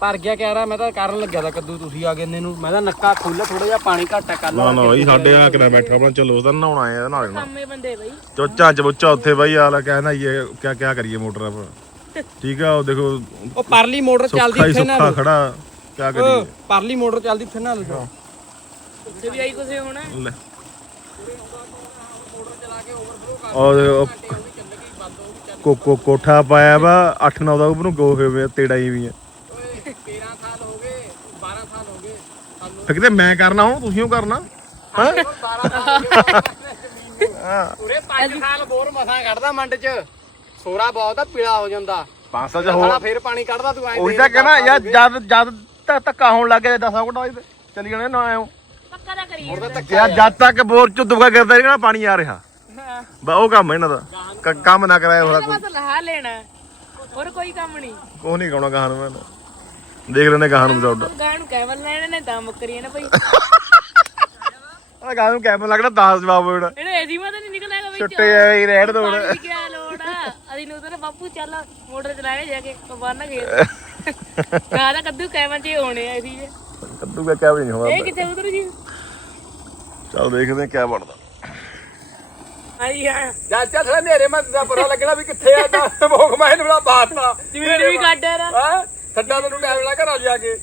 ਭਰ ਗਿਆ ਕਹਿ ਰਹਾ ਮੈਂ ਤਾਂ ਕਰਨ ਲੱਗਿਆ ਤਾਂ ਕੱਦੂ ਤੁਸੀਂ ਆ ਗਏ ਇੰਨੇ ਨੂੰ। ਮੈਂ ਤਾਂ ਨੱਕਾ ਖੁੱਲ ਥੋੜਾ ਜਿਹਾ ਪਾਣੀ ਘੱਟ ਹੈ ਕੱਲ ਨਾ ਨਾ ਬਾਈ ਸਾਡੇ ਆ ਕਿਨਾ ਬੈਠਾ ਆਪਣਾ ਚਲੋ ਉਹਦਾ ਨਹਾਉਣਾ ਆਇਆ ਨਾਲੇ ਨਾ। ਕੰਮੇ ਬੰਦੇ ਬਈ। ਚੋਚਾ ਚਬੋਚਾ ਉੱਥੇ ਬਾਈ ਆਲਾ ਕਹਿਣਾ ਇਹ ਕਿਆ ਕਿਆ ਕਰੀਏ ਮੋਟਰ ਆਪਣਾ ਠੀਕ ਆ ਉਹ ਦੇਖੋ ਉਹ ਪਰਲੀ ਮੋਟਰ ਚੱਲਦੀ ਇੱਥੇ ਨਾ ਸੁੱਖਾ ਖੜਾ ਕਿਆ ਕਰੀਏ। ਉਹ ਪਰਲੀ ਮੋਟਰ ਚੱਲਦੀ ਇੱਥੇ ਨਾ ਲੋ ਉੱਥੇ ਵੀ ਆਈ ਕੁਸੇ ਹੋਣਾ? ਲੈ। ਔਰ ਉਹ ਕੋ ਕੋ ਕੋਠਾ ਪਾਇਆ ਵਾ 8 9 ਦਾ ਉਹਨੂੰ ਗੋ ਹੋਏ ਵੇ ਤੇੜਾ ਹੀ ਵੀ ਆ 13 ਸਾਲ ਹੋ ਗਏ 12 ਸਾਲ ਹੋ ਗਏ ਫਿਰ ਕਿਤੇ ਮੈਂ ਕਰਨਾ ਹੁਣ ਤੁਸੀਂ ਉਹ ਕਰਨਾ? ਹਾਂ? 12 ਸਾਲ ਉਰੇ 5 ਸਾਲ ਬੋਰ ਮਸਾਂ ਕੱਢਦਾ ਮੰਡ ਚ। ਸੋਰਾ ਬਹੁਤ ਆ ਪੀਲਾ ਹੋ ਜਾਂਦਾ। ਪੰਜ ਸਾਲ ਚ ਸਾਲਾ ਹੋ ਫੇਰ ਪਾਣੀ ਕੱਢਦਾ ਤੂੰ ਐਂ ਉਹੀ ਤਾਂ ਕਹਿਣਾ ਯਾਰ ਜਦ ਜਦ ਤੱਕ ਧੱਕਾ ਹੋਣ ਲੱਗ ਗਿਆ 10 ਘੰਟਾ ਤੇ ਚੱਲੀ ਜਾਣੇ ਨਾ ਆਇਓ। ਪੱਕਾ ਦਾ ਕਰੀ ਹੁਣ ਤਾਂ ਧੱਕਾ ਯਾਰ ਜਦ ਤੱਕ ਬੋਰ ਚ ਦੁਗਾ ਕਰਦਾ ਰਹਿਣਾ ਪਾਣੀ ਆ ਰਿਹਾ। ਬਾ ਉਹ ਕੰਮ ਇਹਨਾਂ ਦਾ। ਕ- ਕੰਮ ਨਾ ਕਰਾਇਆ ਹੋਇਆ ਕੋਈ। ਬਸ ਲਹਾ ਲੈਣਾ। ਹੋਰ ਕੋਈ ਕੰਮ ਨਹੀਂ ਉਹ ਨਹੀਂ ਨੂੰ ਮੈਂ ਦੇਖ ਲੈਣੇ ਗਾਹਾਂ ਨੂੰ ਬਜ਼ਾਉਡਾ ਗਾਂ ਨੂੰ ਕੈਮਲ ਲੈਣੇ ਨੇ ਤਾਂ ਮੁੱਕਰੀਆਂ ਨੇ ਬਈ। ਆ ਗਾਹਾਂ ਨੂੰ ਕੈਮਰਾ ਲੱਗਣਾ 10 ਜਵਾਬ ਹੋਣਾ। ਇਹਨੇ ਏਦੀ ਮਤ ਨਹੀਂ ਨਿਕਲੇਗਾ ਬਈ ਛੁੱਟੇ ਆਈ ਰਹਿਣ ਦੋ ਦੀ ਕਿਆ ਲੋੜ ਆ? ਅਸੀਂ ਨੂੰ ਤਾਂ ਬਾਪੂ ਚੱਲ ਮੋਟਰ ਚਲਾਵੇ ਜਾ ਕੇ ਬਾਹਰ ਨਾ ਖੇਤ ਗਾਂ ਦਾ ਕੱਦੂ ਕੈਮਲ ਚ ਹੋਣੇ ਆ ਅਸੀਂ। ਕੱਦੂ ਕਾ ਕਿਆ ਵੀ ਨਹੀਂ ਇਹ ਹੋਣਾ ਕਿੱਥੇ ਉਧਰ ਜੀ? ਚਲ ਦੇਖਦੇ ਆ ਕਿਆ ਬਣਦਾ। ਆਈ ਆ। ਚਾਚਾ ਥੜਾ ਨੇਰੇ ਮੈਂ ਦਾ ਪਤਾ ਲੱਗਣਾ ਵੀ ਕਿੱਥੇ ਆ ਤਾਂ ਭੋਗ ਮੈਂ ਇਹਨੂੰ ਬੜਾ ਬਾਤਨਾ ਜ਼ਮੀਨ ਵੀ ਕੱਢ ਰ ਹਾਂ? ਠੱਡਾ ਤੈਨੂੰ ਟਾਈਮ ਲਾ ਘਰ ਆ ਜਾ ਕੇ।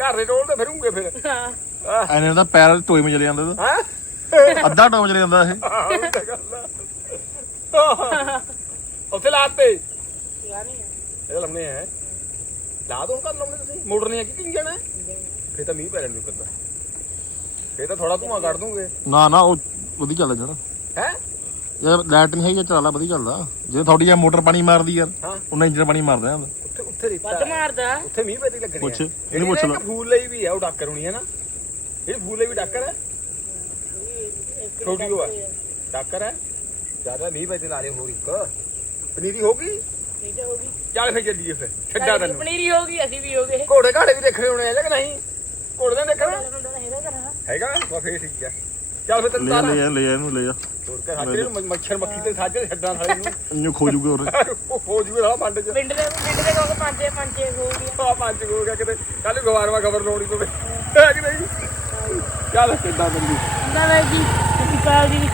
ਘਰ ਦੇ ਟੋਲ ਤੇ ਫਿਰੂਗੇ ਫਿਰ। ਹਾਂ। ਐਨੇ ਦਾ ਪੈਰ ਟੋਏ ਮੇ ਚਲੇ ਜਾਂਦਾ ਇਹਦਾ। ਹਾਂ? ਅੱਧਾ ਟੋਏ ਚਲੇ ਜਾਂਦਾ ਇਹ। ਉੱਥੇ ਲਾਤੇ ਯਾਨੀ ਇਹ ਲੰਮੇ ਹੈ ਲਾ ਦੋ ਕਰ ਲਾਉਣੇ ਤੁਸੀਂ। ਮੋਟਰ ਨਹੀਂ ਆ ਕਿ ਜਾਣਾ ਫੇਰ ਤਾਂ ਮੀਂਹ ਪੈ ਲੈਣ ਨੂੰ ਕਰਦਾ ਫੇਰ ਤਾਂ ਥੋੜਾ ਧੂਆਂ ਕੱਢ ਦੂੰਗੇ। ਨਾ ਨਾ ਉਹ ਵਧੀਆ ਚੱਲਦਾ ਜਣਾ ਹੈ? ਯਾਰ ਲਾਈਟ ਨਹੀਂ ਹੈਗੀ ਵਧੀਆ ਚੱਲਦਾ। ਜੇ ਥੋੜੀ ਜਿਹਾ ਮੋਟਰ ਪਾਣੀ ਮਾਰਦੀ ਯਾਰ ਹਾਂ। ਉਹਨਾਂ ਇੰਜਨ ਪਾਣੀ ਮਾਰਦਾ ਜਾਂਦਾ ਉੱਥੇ ਉੱਥੇ ਰੇਤਾ ਵੱਧ ਮਾਰਦਾ। ਉੱਥੇ ਮੀਂਹ ਪੈਦੀ ਲੱਗਣੀ ਪੁੱਛ, ਹੈ। ਇਹਨੂੰ ਜਿਹੜੀ ਪੁੱਛ ਨਾ ਲਾ। ਇੱਕ ਫੂਲ ਲਈ ਵੀ ਹੈ ਉਹ ਡਾਕਰ ਹੋਣੀ ਹੈ ਨਾ। ਇਹ ਫੂਲ ਲਈ ਵੀ ਡਾਕਰ ਹੈ ਛੋਟੀ ਉਹ ਹੈ ਡਾਕਰ ਹੈ ਜ਼ਿਆਦਾ ਮੀਂਹ ਪੈਦੀ ਲਾ ਰਹੇ ਹੋਰ ਇੱਕ। ਪਨੀਰੀ ਹੋ ਗਈ? ਨਹੀਂ ਤਾਂ ਹੋ ਗਈ। ਚੱਲ ਫੇਰ ਚੱਲੀਏ ਫਿਰ ਛੱਡਾ ਤੈਨੂੰ। ਪਨੀਰੀ ਹੋ ਗਈ ਅਸੀਂ ਵੀ ਹੋ ਗਏ। ਘੋੜੇ ਘਾੜੇ ਵੀ ਦੇਖਣੇ ਹੋਣੇ ਆ ਜਾਂ ਕਿ ਨਹੀਂ? ਘੋੜੇ ਦਾ ਦੇਖਣਾ ਇਹਦਾ ਹੈਗਾ ਬਾ ਫੇਰ ਠੀਕ ਹੈ ਚੱਲ ਫੇਰ ਤੈਨੂੰ ਲੈ ਤਾਰਾ। ਲੈ ਲੈ ਇਹਨੂੰ ਲੈ ਜਾ ਹੋਰ ਕਹ ਸਾਡੇ ਨੂੰ ਮੱਛਰ ਮੱਖੀ ਤੇ ਸਾਜੇ ਛੱਡਾਂ ਥਾਲੇ ਨੂੰ ਇਹਨੂੰ। ਖੋ ਜੂਗੇ ਉਰੇ ਉਹ ਹੋ ਜੂਗਾ ਸਾਲਾ ਪੰਡ ਚ। ਪਿੰਡ ਦੇ ਪਿੰਡ ਦੇ ਕੋਲ ਪੰਜੇ ਪੰਜੇ ਹੋ ਗਏ। ਆ ਪੰਜ ਹੋ ਗਿਆ ਕਿਤੇ ਕੱਲ ਗਵਾਰਵਾ ਖਬਰ ਲਾਉਣੀ ਪਵੇ। ਹੈ ਕਿ ਨਹੀਂ? ਚੱਲ ਕਿੱਦਾਂ ਬੰਦੀ? ਵੇ ਜੀ ਸਤਿ ਸ਼੍ਰੀ ਅਕਾਲ ਜੀ